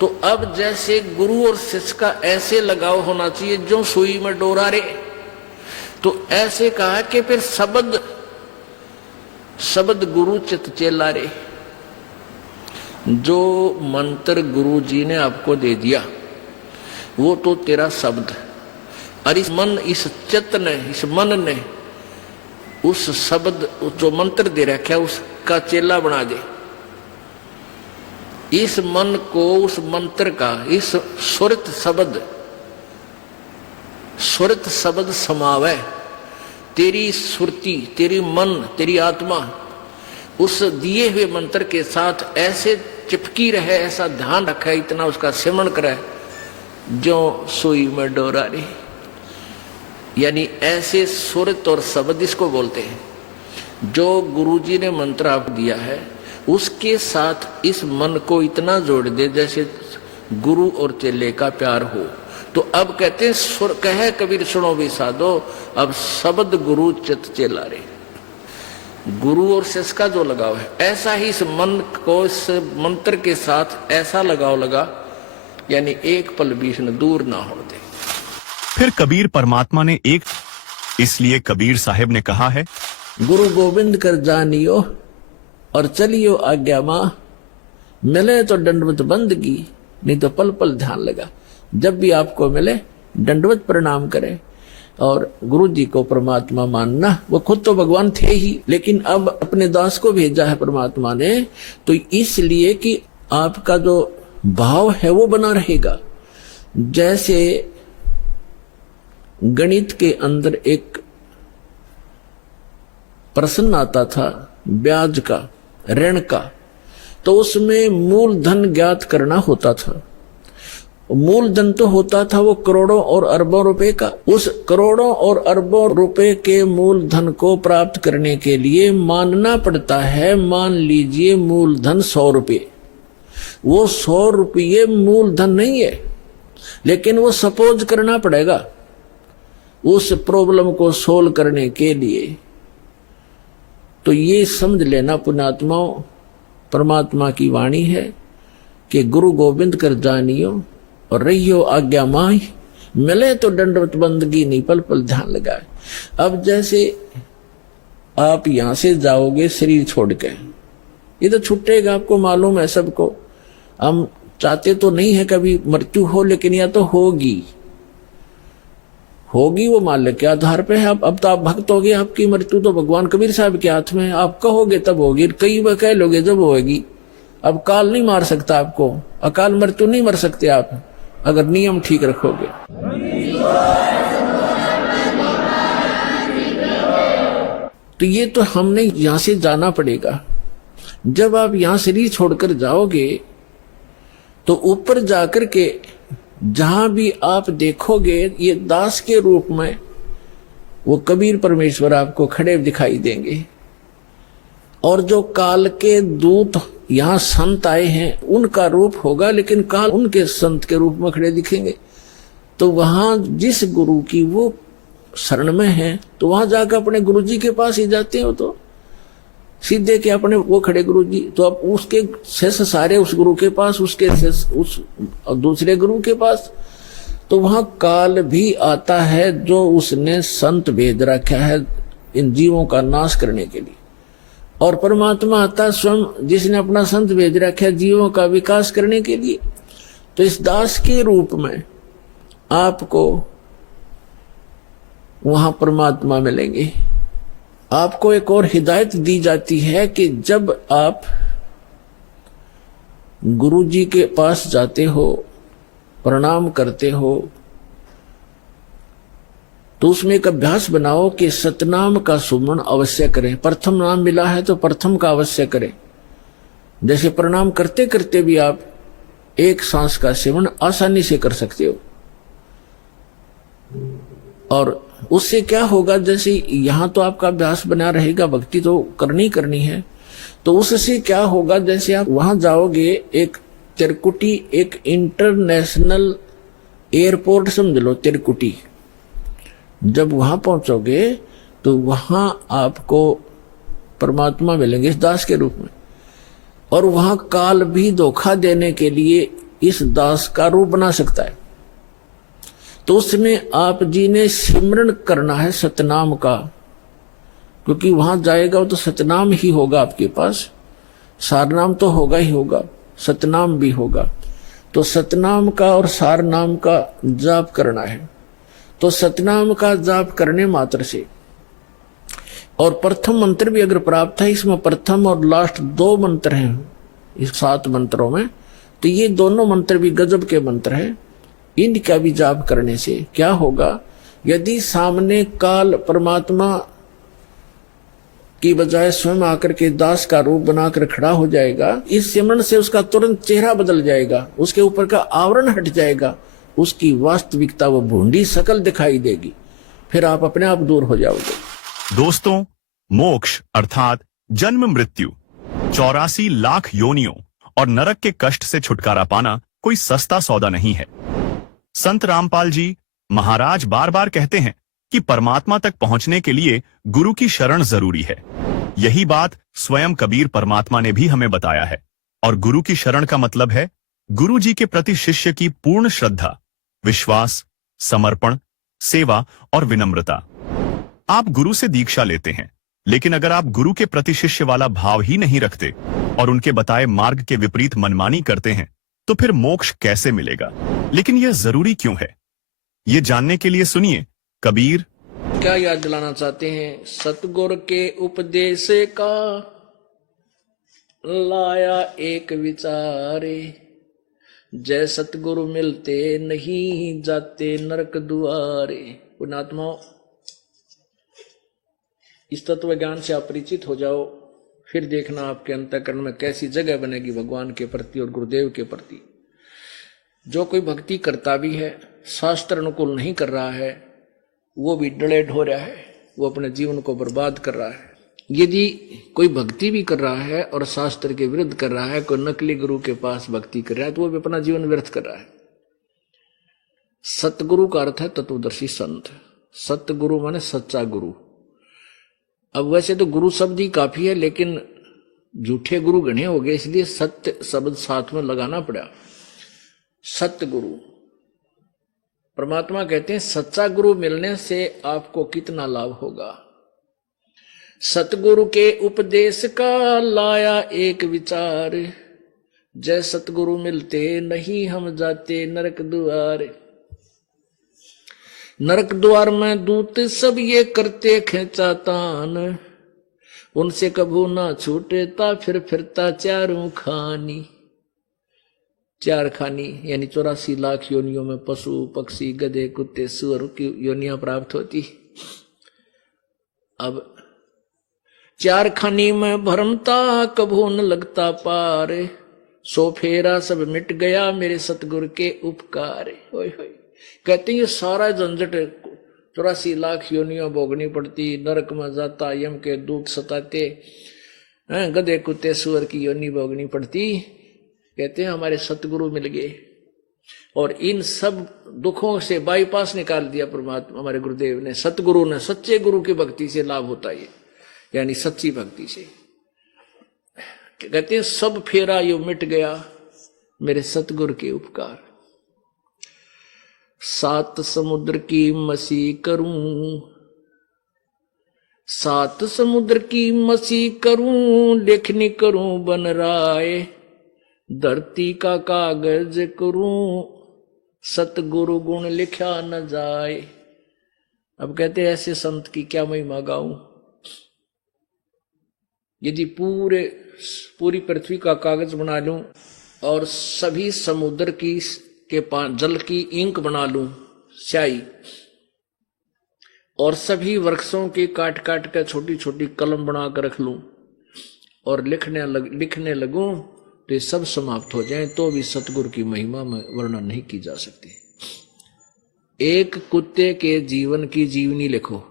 तो अब जैसे गुरु और शिष्य का ऐसे लगाव होना चाहिए जो सुई में डोरा रे। तो ऐसे कहा कि फिर शब्द गुरु चित चेला रे। जो मंत्र गुरु जी ने आपको दे दिया वो तो तेरा शब्द, और इस चित्त ने, इस मन ने उस शब्द जो मंत्र दे रखा है उसका चेला बना दे। इस मन को उस मंत्र का, इस सुरत शब्द समावे। तेरी सुरती, तेरी मन, तेरी आत्मा उस दिए हुए मंत्र के साथ ऐसे चिपकी रहे, ऐसा ध्यान रखे, इतना उसका सिमरण करे जो सुई में डोरा रे। यानी ऐसे सुरत और शब्द इसको बोलते हैं। जो गुरुजी ने मंत्र आपको दिया है उसके साथ इस मन को इतना जोड़ दे जैसे गुरु और चेले का प्यार हो। तो अब कहते हैं सुर कहे कबीर सुनो भी साधो, अब शब्द गुरु चित चेला रे। गुरु और शिष्य का जो लगाव है ऐसा ही इस मन को इस मंत्र के साथ ऐसा लगाव लगा, यानी एक पल भी दूर ना हो दे। फिर कबीर परमात्मा ने एक, इसलिए कबीर साहब ने कहा है, गुरु गोविंद कर जानियो और चलियो आज्ञा मां, मिले तो दंडवत बंदगी, नहीं तो पल पल ध्यान लगा। जब भी आपको मिले दंडवत प्रणाम करें और गुरु जी को परमात्मा मानना। वो खुद तो भगवान थे ही, लेकिन अब अपने दास को भेजा है परमात्मा ने, तो इसलिए कि आपका जो भाव है वो बना रहेगा। जैसे गणित के अंदर एक प्रश्न आता था ब्याज का, ऋण का, तो उसमें मूलधन ज्ञात करना होता था। मूलधन तो होता था वो करोड़ों और अरबों रुपए का। उस करोड़ों और अरबों रुपए के मूलधन को प्राप्त करने के लिए मानना पड़ता है, मान लीजिए मूलधन 100 रुपये। वो 100 रुपये मूलधन नहीं है, लेकिन वो सपोज करना पड़ेगा उस प्रॉब्लम को सोल्व करने के लिए। तो ये समझ लेना पुण्यात्माओं, परमात्मा की वाणी है कि गुरु गोविंद कर जानियो और रहियो आज्ञा माही, मिले तो दंडवत बंदगी, नहीं पल पल ध्यान लगाए। अब जैसे आप यहां से जाओगे शरीर छोड़ के, ये तो छूटेगा, आपको मालूम है सबको। हम चाहते तो नहीं है कभी मृत्यु हो, लेकिन या तो होगी वो मालिक के आधार पे है। अब तो आप भक्त हो गए, आपकी मृत्यु तो भगवान कबीर साहब के हाथ में है। आप कहोगे तब होगी, कई बार कह लोगे जब होगी। अब काल नहीं मार सकता आपको, अकाल मृत्यु नहीं मर सकते आप अगर नियम ठीक रखोगे। तो ये तो हमने यहां से जाना पड़ेगा। जब आप यहां शरीर छोड़कर जाओगे तो ऊपर जाकर के जहां भी आप देखोगे ये दास के रूप में वो कबीर परमेश्वर आपको खड़े दिखाई देंगे। और जो काल के दूत यहां संत आए हैं उनका रूप होगा, लेकिन काल उनके संत के रूप में खड़े दिखेंगे। तो वहां जिस गुरु की वो शरण में है तो वहां जाकर अपने गुरु जी के पास ही जाते हो, तो सीधे के अपने वो खड़े गुरु जी, तो अब उसके शेष सारे उस गुरु के पास, उसके शेष उस दूसरे गुरु के पास। तो वहां काल भी आता है जो उसने संत भेज रखा है इन जीवों का नाश करने के लिए, और परमात्मा आता स्वयं जिसने अपना संत भेज रखा है जीवों का विकास करने के लिए। तो इस दास के रूप में आपको वहां परमात्मा मिलेंगे। आपको एक और हिदायत दी जाती है कि जब आप गुरु जी के पास जाते हो, प्रणाम करते हो, तो उसमें एक अभ्यास बनाओ कि सतनाम का सुमरण अवश्य करें। प्रथम नाम मिला है तो प्रथम का अवश्य करें। जैसे प्रणाम करते करते भी आप एक सांस का सेवन आसानी से कर सकते हो। और उससे क्या होगा, जैसे यहां तो आपका अभ्यास बना रहेगा, भक्ति तो करनी है, तो उससे क्या होगा, जैसे आप वहां जाओगे, एक तिरकुटी, एक इंटरनेशनल एयरपोर्ट समझ लो तिरकुटी, जब वहां पहुंचोगे तो वहां आपको परमात्मा मिलेंगे इस दास के रूप में। और वहां काल भी धोखा देने के लिए इस दास का रूप बना सकता है। तो उसमें आप जी ने सिमरन करना है सतनाम का, क्योंकि वहां जाएगा तो सतनाम ही होगा आपके पास, सारनाम तो होगा ही होगा, सतनाम भी होगा। तो सतनाम का और सारनाम का जाप करना है। तो सतनाम का जाप करने मात्र से, और प्रथम मंत्र भी अगर प्राप्त है, इसमें प्रथम और लास्ट 2 मंत्र हैं इस 7 मंत्रों में, तो ये दोनों मंत्र भी गजब के मंत्र हैं। इनका भी जाप करने से क्या होगा, यदि सामने काल परमात्मा की बजाय स्वयं आकर के दास का रूप बनाकर खड़ा हो जाएगा, इस सिमरन से उसका तुरंत चेहरा बदल जाएगा, उसके ऊपर का आवरण हट जाएगा, उसकी वास्तविकता वो भूंडी शकल दिखाई देगी, फिर आप अपने आप दूर हो जाओगे। दोस्तों, मोक्ष अर्थात जन्म मृत्यु, 84 लाख योनियों और नरक के कष्ट से छुटकारा पाना कोई सस्ता सौदा नहीं है। संत रामपाल जी महाराज बार बार कहते हैं कि परमात्मा तक पहुंचने के लिए गुरु की शरण जरूरी है। यही बात स्वयं कबीर परमात्मा ने भी हमें बताया है। और गुरु की शरण का मतलब है गुरु जी के प्रति शिष्य की पूर्ण श्रद्धा, विश्वास, समर्पण, सेवा और विनम्रता। आप गुरु से दीक्षा लेते हैं, लेकिन अगर आप गुरु के प्रति शिष्य वाला भाव ही नहीं रखते और उनके बताए मार्ग के विपरीत मनमानी करते हैं, तो फिर मोक्ष कैसे मिलेगा? लेकिन यह जरूरी क्यों है, ये जानने के लिए सुनिए कबीर क्या याद दिलाना चाहते हैं। सतगुर के उपदेश का लाया एक विचारे, जय सतगुरु मिलते नहीं जाते नरक दुआरे। पुण्यात्माओं, इस तत्व ज्ञान से आप परिचित हो जाओ, फिर देखना आपके अंतःकरण में कैसी जगह बनेगी भगवान के प्रति और गुरुदेव के प्रति। जो कोई भक्ति करता भी है, शास्त्र अनुकूल नहीं कर रहा है, वो भी डलेड हो रहा है, वो अपने जीवन को बर्बाद कर रहा है। यदि कोई भक्ति भी कर रहा है और शास्त्र के विरुद्ध कर रहा है, कोई नकली गुरु के पास भक्ति कर रहा है, तो वो भी अपना जीवन व्यर्थ कर रहा है। सतगुरु का अर्थ है तत्वदर्शी संत। सतगुरु माने सच्चा गुरु। अब वैसे तो गुरु शब्द ही काफी है, लेकिन झूठे गुरु घने हो गए, इसलिए सत्य शब्द साथ में लगाना पड़ा। सतगुरु, परमात्मा कहते हैं सच्चा गुरु मिलने से आपको कितना लाभ होगा। सतगुरु के उपदेश का लाया एक विचार, जय सतगुरु मिलते नहीं हम जाते नरक द्वार। नरक द्वार में दूत सब ये करते खेचा तान, उनसे कभू ना छूटेता फिर फिरता चारों खानी। 4 खानी यानी 84 लाख योनियों में पशु पक्षी गधे कुत्ते सुअर की योनियां प्राप्त होती। अब चार खानी में भरमता कभू न लगता पार, सो फेरा सब मिट गया मेरे सतगुरु के उपकार। होय होय। कहते हैं ये सारा झंझट 84 लाख योनियों भोगनी पड़ती, नरक में जाता, यम के दूत सताते, गधे कुत्ते सुअर की योनि भोगनी पड़ती। कहते हैं हमारे सतगुरु मिल गए और इन सब दुखों से बाईपास निकाल दिया परमात्मा हमारे गुरुदेव ने, सतगुरु ने। सच्चे गुरु की भक्ति से लाभ होता है, यानी सच्ची भक्ति से। कहते हैं सब फेरा यो मिट गया मेरे सतगुरु के उपकार। 7 समुद्र की मसी करूं, 7 समुद्र की मसी करूं, लेखनी करूं बन राय, धरती का कागज करूं, सतगुरु गुण लिखा न जाए। अब कहते हैं ऐसे संत की क्या महिमा गाऊं। यदि पूरी पृथ्वी का कागज बना लूं और सभी समुद्र की के जल की इंक बना लूं, स्याही, और सभी वृक्षों की काट काट कर छोटी छोटी कलम बना कर रख लूं और लिखने लगूं, तो ये सब समाप्त हो जाए तो भी सतगुरु की महिमा में वर्णन नहीं की जा सकती। एक कुत्ते के जीवन की जीवनी लिखो,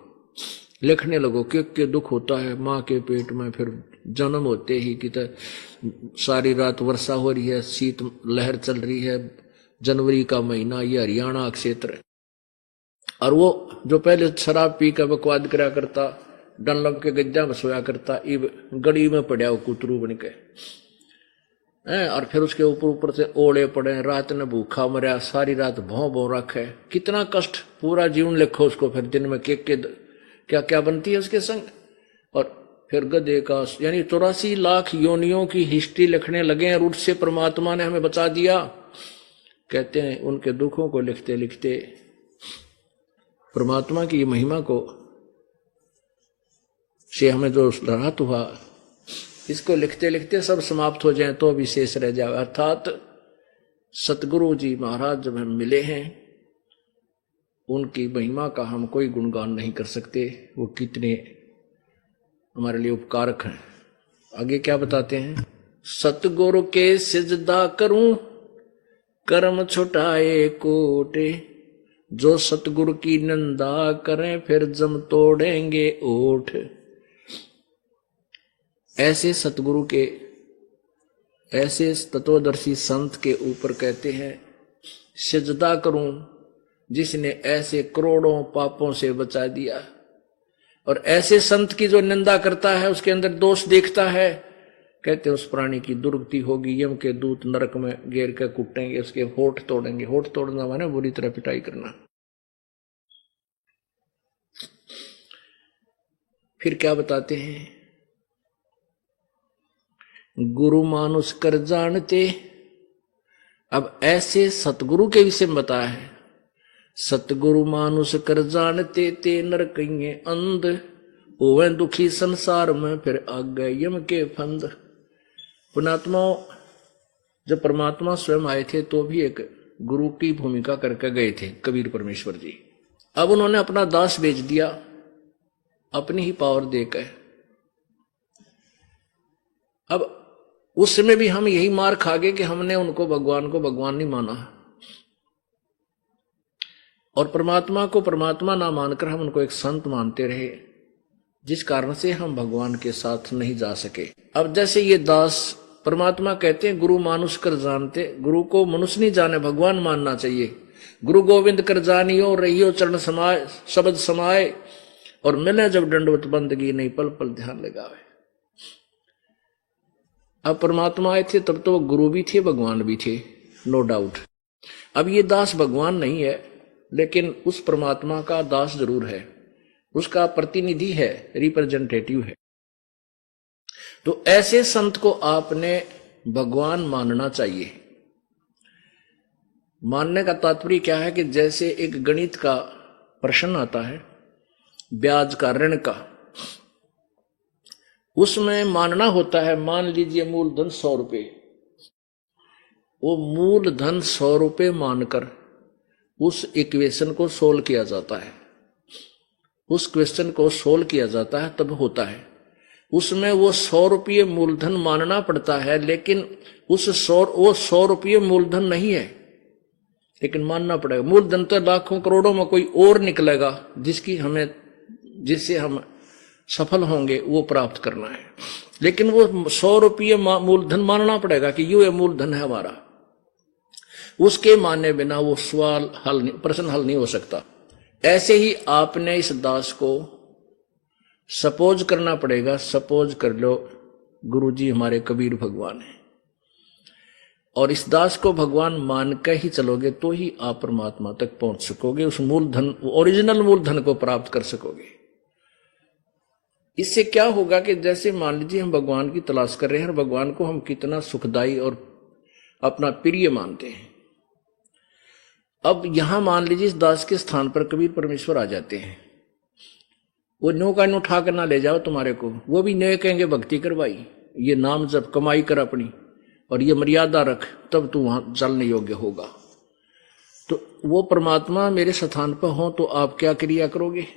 लिखने लगो कि दुख होता है माँ के पेट में, फिर जन्म होते ही कि सारी रात वर्षा हो रही है, शीत लहर चल रही है, जनवरी का महीना, ये हरियाणा क्षेत्र, और वो जो पहले शराब पी कर बकवाद करा करता, डनलप के गज्जा में सोया करता, इब गड़ी में पड़ा वो कुतरू बन के, और फिर उसके ऊपर से ओले पड़े, रात ने भूखा मरा, सारी रात भौं भौं रखे, कितना कष्ट। पूरा जीवन लिखो उसको, फिर दिन में क्या क्या बनती है उसके संग। और फिर गधे का, यानी 84 लाख योनियों की हिस्ट्री लिखने लगे और उससे परमात्मा ने हमें बचा दिया। कहते हैं उनके दुखों को लिखते लिखते परमात्मा की महिमा को से हमें जो राहत हुआ, इसको लिखते लिखते सब समाप्त हो जाए तो भी शेष रह जाए। अर्थात सतगुरु जी महाराज जब हम मिले हैं, उनकी महिमा का हम कोई गुणगान नहीं कर सकते, वो कितने हमारे लिए उपकारक हैं। आगे क्या बताते हैं, सतगुरु के सिजदा करूं कर्म छुटाए कोटे, जो सतगुरु की निंदा करें फिर जम तोड़ेंगे ओठ। ऐसे सतगुरु के, ऐसे तत्वदर्शी संत के ऊपर कहते हैं सिजदा करूं, जिसने ऐसे करोड़ों पापों से बचा दिया। और ऐसे संत की जो निंदा करता है, उसके अंदर दोष देखता है, कहते उस प्राणी की दुर्गति होगी, यम के दूत नरक में घेर कर कुटेंगे, उसके होठ तोड़ेंगे। होठ तोड़ना माने बुरी तरह पिटाई करना। फिर क्या बताते हैं, गुरु मानुष कर जानते। अब ऐसे सतगुरु के विषय में बताया है, सतगुरु मानुष कर जानते, ते नर कहिए अंध, होवे दुखी संसार में फिर आगे यम के फंद। पुणात्मा जब परमात्मा स्वयं आए थे तो भी एक गुरु की भूमिका करके गए थे कबीर परमेश्वर जी। अब उन्होंने अपना दास भेज दिया अपनी ही पावर देकर। अब उस समय भी हम यही मार खा गए कि हमने उनको भगवान नहीं माना, और परमात्मा को परमात्मा ना मानकर हम उनको एक संत मानते रहे, जिस कारण से हम भगवान के साथ नहीं जा सके। अब जैसे ये दास, परमात्मा कहते हैं गुरु मानुष कर जानते, गुरु को मनुष्य नहीं जाने, भगवान मानना चाहिए। गुरु गोविंद कर जानियो, रहियो चरण समाए, शब्द समाए, और मिले जब दंडवत बंदगी, नहीं पल पल ध्यान लगावे। अब परमात्मा आए थे तब तो वो गुरु भी थे भगवान भी थे, नो डाउट। अब ये दास भगवान नहीं है, लेकिन उस परमात्मा का दास जरूर है, उसका प्रतिनिधि है, रिप्रेजेंटेटिव है। तो ऐसे संत को आपने भगवान मानना चाहिए। मानने का तात्पर्य क्या है कि जैसे एक गणित का प्रश्न आता है, ब्याज का, ऋण का, उसमें मानना होता है, मान लीजिए मूलधन 100 रुपये, वो मूलधन 100 रुपये मानकर उस इक्वेशन को सोल्व किया जाता है, उस क्वेश्चन को सोल्व किया जाता है, तब होता है। उसमें वो 100 रुपये मूलधन मानना पड़ता है, लेकिन वो 100 रुपये मूलधन नहीं है, लेकिन मानना पड़ेगा। मूलधन तो लाखों करोड़ों में कोई और निकलेगा जिससे हम सफल होंगे, वो प्राप्त करना है। लेकिन वो 100 रुपये मूलधन मानना पड़ेगा कि ये मूलधन है हमारा। उसके माने बिना वो प्रश्न हल नहीं हो सकता। ऐसे ही आपने इस दास को सपोज करना पड़ेगा। सपोज कर लो गुरुजी हमारे कबीर भगवान है, और इस दास को भगवान मान के ही चलोगे तो ही आप परमात्मा तक पहुंच सकोगे, उस मूलधन, ओरिजिनल मूलधन को प्राप्त कर सकोगे। इससे क्या होगा कि जैसे मान लीजिए हम भगवान की तलाश कर रहे हैं और भगवान को हम कितना सुखदाई और अपना प्रिय मानते हैं। अब यहां मान लीजिए इस दास के स्थान पर कबीर परमेश्वर आ जाते हैं, वो नो का नो उठा कर ना ले जाओ तुम्हारे को, वो भी नए कहेंगे भक्ति करवाई, ये नाम जब कमाई कर अपनी, और ये मर्यादा रख, तब तू वहां चलने योग्य होगा। तो वो परमात्मा मेरे स्थान पर हो तो आप क्या क्रिया करोगे?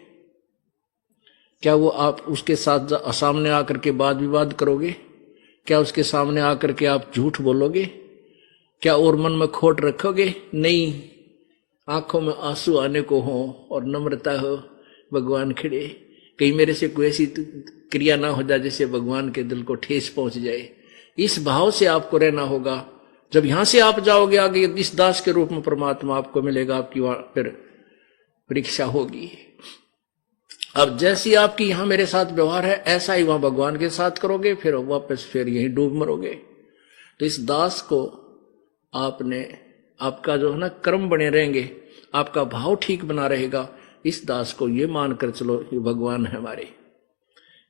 क्या वो आप उसके साथ सामने आकर के वाद विवाद करोगे? क्या उसके सामने आकर के आप झूठ बोलोगे? क्या और मन में खोट रखोगे? नहीं, आंखों में आंसू आने को हो और नम्रता हो, भगवान खड़े, कहीं मेरे से कोई ऐसी क्रिया ना हो जाए जिससे भगवान के दिल को ठेस पहुंच जाए। इस भाव से आपको रहना होगा। जब यहां से आप जाओगे आगे, इस दास के रूप में परमात्मा आपको मिलेगा, आपकी वहां फिर परीक्षा होगी। अब जैसी आपकी यहां मेरे साथ व्यवहार है, ऐसा ही वहां भगवान के साथ करोगे, फिर वापस फिर यहीं डूब मरोगे। तो इस दास को आपने, आपका जो है ना कर्म बने रहेंगे, आपका भाव ठीक बना रहेगा। इस दास को ये मानकर चलो ये भगवान है हमारे,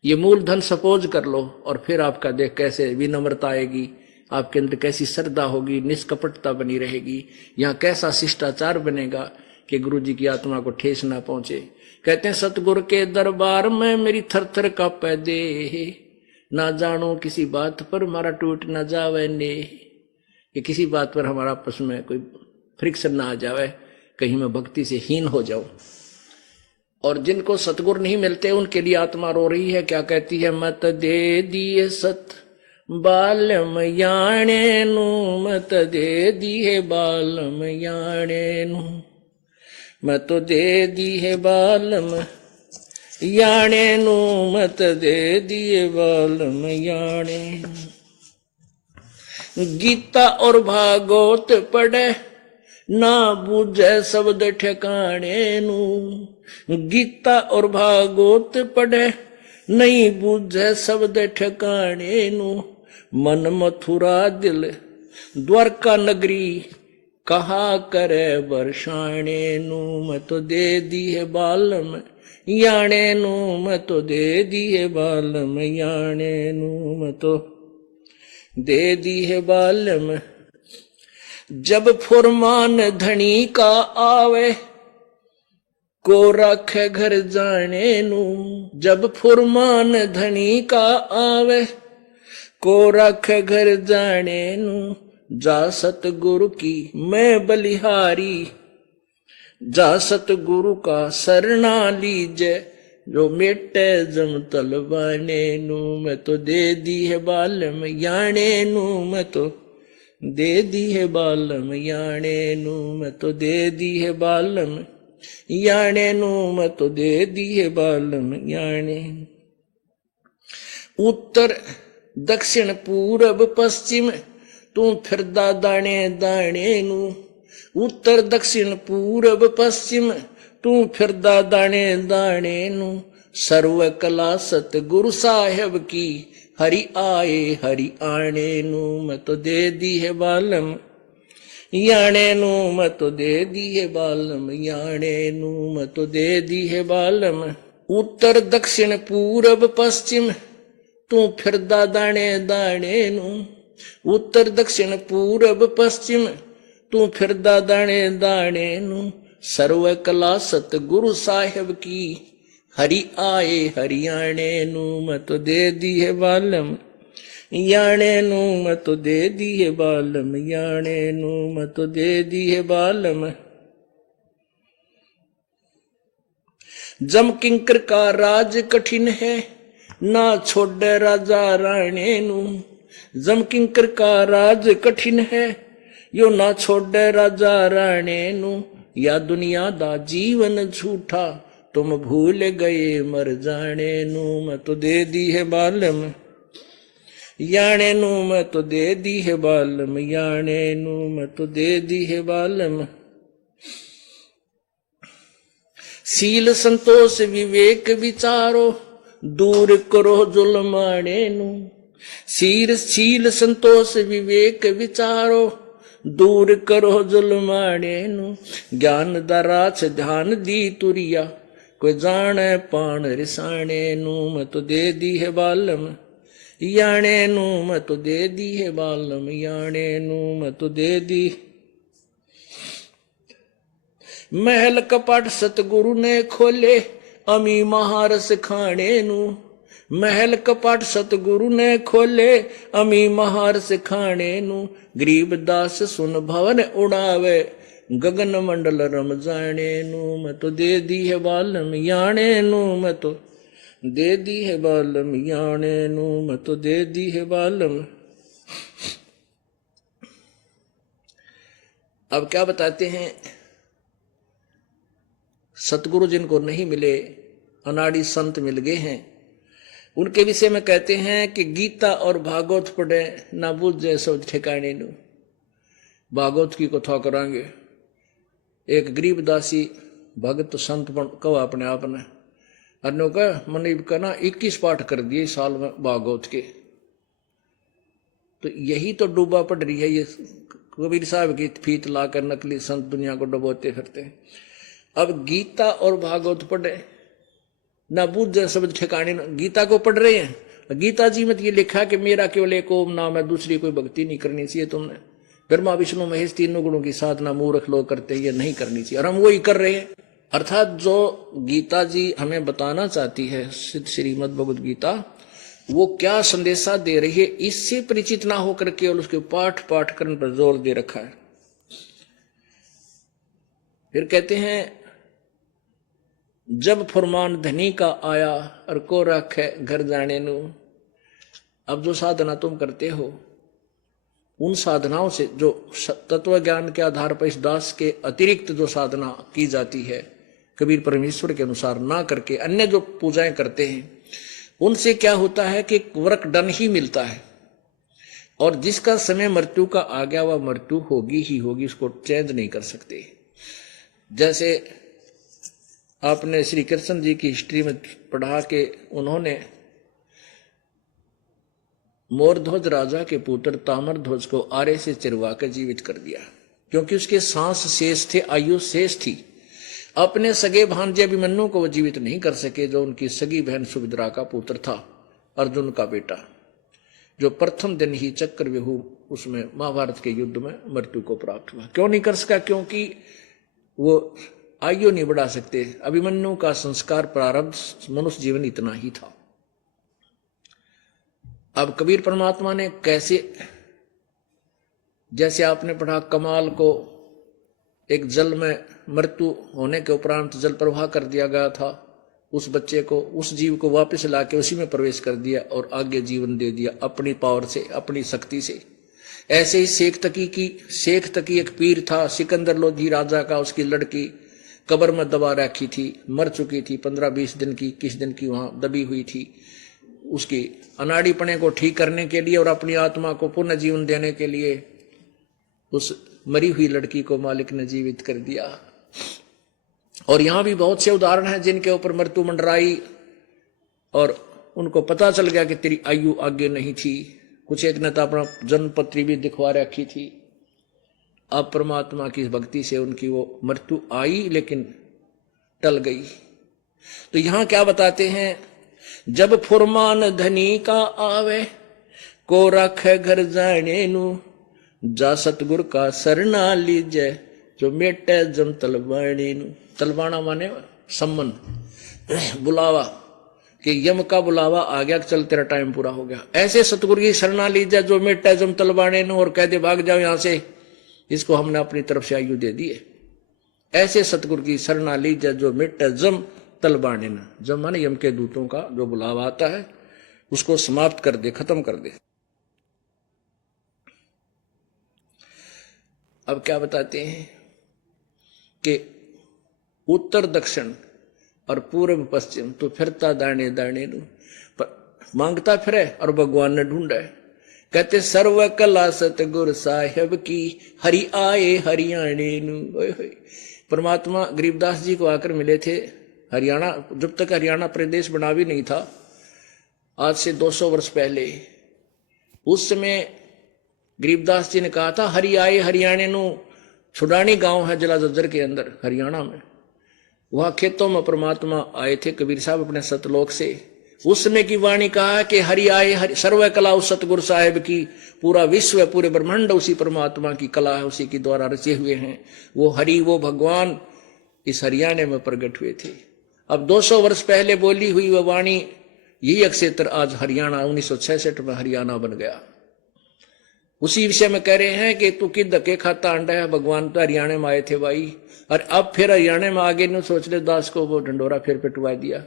ये मूलधन सपोज कर लो, और फिर आपका देख कैसे विनम्रता आएगी, आपके अंदर कैसी श्रद्धा होगी, निष्कपटता बनी रहेगी, यहाँ कैसा शिष्टाचार बनेगा कि गुरु जी की आत्मा को ठेस ना पहुंचे। कहते हैं सतगुरु के दरबार में मेरी थर थर कांपे देह, ना जानो किसी बात पर हमारा टूट ना जावे ने, कि किसी बात पर हमारा आपस में कोई फ्रिक्शन ना आ जावे, कहीं मैं भक्ति से हीन हो जाऊं। और जिनको सतगुरु नहीं मिलते उनके लिए आत्मा रो रही है, क्या कहती है? मत दे दिए सत बालम याणे नु, मत दे दिए बालम याणे नु, मत दे दिए बालम याणे नु, मत दे दिए बालम याणे। गीता और भागवत पढ़े ना बूझे शब्द ठिकाने नु, गीता और भागवत पढ़े नहीं बूझे शब्द ठिकाने नु, मन मथुरा दिल द्वारका नगरी कहा करे बरसाने नु, मैं तो दे दी है बालम याणे नु, मैं तो दे दी है बालम याणे नु, मैं तो दे दी है बालम। जब फुरमान धनी का आवे को रखे घर जाने नु, जब फुरमान धनी का आवे को रखे घर जाने नु, जा सतगुरु की मैं बलिहारी, जा सतगुरु का सरना लीजे, जो मेटे जम तलवाने नु, मैं तो दे दी है बालम याणे नु, मैं तो दे दी है बालम याणे नु, मैं तो दे दी है बालम याणे नु, मैं तो दे दी है बालम याणे। उत्तर दक्षिण पूरब पश्चिम तू फिरदा दाणे दाणे नु, उत्तर दक्षिण पूरब पश्चिम तू फिरदा दाणे दाणे नु, सर्व कला सतगुरु साहेब की हरि आए हरि आने नु, मैं तो दे दी है बालम याणे नु, मैं तो दे दी है बालम याणे नु, मैं तो दे दी है बालम। उत्तर दक्षिण पूरब पश्चिम तू फिरदा दाणे दाणे नु, उत्तर दक्षिण पूरब पश्चिम तू फिरदा दाणे दाणे नु, सर्व कला सतगुरु साहेब की हरि आए हरियाणे नु, मैं तो दे दी है बालम याणे नु, मैं तो दे दी है बालम याणे नु, मैं तो दे दी है बालम। जम किंकर का राज कठिन है ना छोड़े राजा राणे नू। जम किंकर का राज कठिन है, यो ना छोड़े राजा राणे नू। या दुनिया दा जीवन झूठा, तुम भूल गए मर जाने नू। मैं तो दे दी है बालम याने नू, मैं तो दे दी है बालम याने नू, मैं तो दे दी है बालम। सील संतोष विवेक विचारो, दूर करो जुल्माने नू। सील संतोष विवेक विचारो, दूर करो जुल्माने नू। ज्ञान दराच ध्यान दी तुरिया, कोई जाने पान रिसाने नू। मैं तो दे दी है बालम याने नू, मैं तो दे दी है बालम याने नू, मैं तो दे दी। महल कपट सतगुरु ने खोले, अमी महारस खाने नू। महल कपट सतगुरु ने खोले, अमी महारस खाने नू। गरीब दास सुन भवन उड़ावे, गगन मंडल रम जाने नू। मैं तो दे दी है बालम याने नू, मैं तो दे दी है बालम याने नू, मैं तो दे दी है बालम। अब क्या बताते हैं, सतगुरु जिनको नहीं मिले, अनाड़ी संत मिल गए हैं, उनके विषय में कहते हैं कि गीता और भागवत पढ़े ना बूझे सब ठिकाने नू। भागवत की कथा करांगे, एक गरीब दासी भगत संत कहो अपने आप ने, अन्यों का मन का ना 21 पाठ कर दिए साल में भागवत के। तो यही तो डूबा पड़ रही है ये कबीर साहब की फीत लाकर नकली संत दुनिया को डुबोते फिरते हैं। अब गीता और भागवत पढ़े ना बूझ शब्द ठिकाने, गीता को पढ़ रहे हैं। गीता जी में ये लिखा कि मेरा केवल एक ओम नाम है, दूसरी कोई भक्ति नहीं करनी चाहिए तुमने। ब्रह्मा विष्णु महेश तीनों गुणों की साधना मूर्ख लोग करते हैं, ये नहीं करनी चाहिए, और हम वही कर रहे हैं। अर्थात जो गीता जी हमें बताना चाहती है, सिद्ध श्रीमद् भगवद गीता, वो क्या संदेशा दे रही है, इससे परिचित ना होकर केवल उसके पाठ करने पर जोर दे रखा है। फिर कहते हैं, जब फरमान धनी का आया, और को रखे घर जाने नू। अब जो साधना तुम करते हो, उन साधनाओं से जो तत्व ज्ञान के आधार पर इस दास के अतिरिक्त जो साधना की जाती है, कबीर परमेश्वर के अनुसार ना करके अन्य जो पूजाएं करते हैं, उनसे क्या होता है कि वर्क डन ही मिलता है, और जिसका समय मृत्यु का आ गया वह मृत्यु होगी ही होगी, उसको चेंज नहीं कर सकते। जैसे आपने श्री कृष्ण जी की हिस्ट्री में पढ़ा के उन्होंने मोरध्वज राजा के पुत्र ताम्रध्वज को आरे से चिरवा कर जीवित कर दिया, क्योंकि उसके सांस शेष थे, आयु शेष थी। अपने सगे भांजे अभिमन्यु को वो जीवित नहीं कर सके, जो उनकी सगी बहन सुभद्रा का पुत्र था, अर्जुन का बेटा, जो प्रथम दिन ही चक्रव्यूह उसमें महाभारत के युद्ध में मृत्यु को प्राप्त हुआ। क्यों नहीं कर सका? क्योंकि वो आयु नहीं बढ़ा सकते। अभिमन्यु का संस्कार प्रारब्ध मनुष्य जीवन इतना ही था। अब कबीर परमात्मा ने कैसे, जैसे आपने पढ़ा, कमाल को एक जल में मृत्यु होने के उपरांत जल प्रवाह कर दिया गया था, उस बच्चे को, उस जीव को वापस लाके उसी में प्रवेश कर दिया और आगे जीवन दे दिया अपनी पावर से, अपनी शक्ति से। ऐसे ही शेख तकी एक पीर था, सिकंदर लोधी राजा का, उसकी लड़की कब्र में दबा रखी थी, मर चुकी थी, 15-20 दिन की, किस दिन की वहां दबी हुई थी। उसकी अनाड़ीपने को ठीक करने के लिए और अपनी आत्मा को पुनः जीवन देने के लिए उस मरी हुई लड़की को मालिक ने जीवित कर दिया। और यहां भी बहुत से उदाहरण हैं जिनके ऊपर मृत्यु मंडराई और उनको पता चल गया कि तेरी आयु आगे नहीं थी। कुछ एक ने तो अपना जन्म पत्री भी दिखवा रखी थी। अब परमात्मा की भक्ति से उनकी वो मृत्यु आई लेकिन टल गई। तो यहां क्या बताते हैं, जब फुरमान धनी का आवे, को रखे घर जाने नू, जा सतगुर का सरना लीजे, जो मेटे जम तलवाणी नू। तलवाना माने सम्मन, बुलावा, कि यम का बुलावा आ गया, चल तेरा टाइम पूरा हो गया। ऐसे सतगुरु की शरणा लीजिए जो मेटे जम तलवाणे नू, और कह दे भाग जाओ यहां से, इसको हमने अपनी तरफ से आयु दे दी है। ऐसे सतगुरु की शरणा लीजिए जो मेटे जम तलवाणे न। जम माने यम के दूतों का जो बुलावा आता है, उसको समाप्त कर दे, खत्म कर दे। अब क्या बताते हैं कि उत्तर दक्षिण और पूर्व पश्चिम तो फिरता दाने दाने नु, मांगता फिरे और भगवान ने ढूंढा है। कहते सर्व कला सतगुर साहेब की, हरि आए हरियाणे नु। परमात्मा गरीबदास जी को आकर मिले थे हरियाणा, जब तक हरियाणा प्रदेश बना भी नहीं था, आज से 200 वर्ष पहले। उस समय गरीबदास जी ने कहा था हरि आए हरियाणे नु। छुडानी गांव है जिला झज्जर के अंदर हरियाणा में, वहां खेतों में परमात्मा आए थे कबीर साहब अपने सतलोक से। उस समय की वाणी कहा कि हरि आए हरि, सर्व कला उस सतगुरु साहेब की, पूरा विश्व पूरे ब्रह्मांड उसी परमात्मा की कला है, उसी के द्वारा रचे हुए हैं। वो हरि वो भगवान इस हरियाणे में प्रकट हुए थे। अब 200 वर्ष पहले बोली हुई वह वाणी, यही अक्षेत्र आज हरियाणा 1966 में हरियाणा बन गया। उसी विषय में कह रहे हैं कि तू कि धक्के खाता अंडा है, भगवान तो हरियाणा में आए थे भाई, और अब फिर हरियाणा में आगे न सोच ले, दास को वो ढंडोरा फिर पिटवा दिया।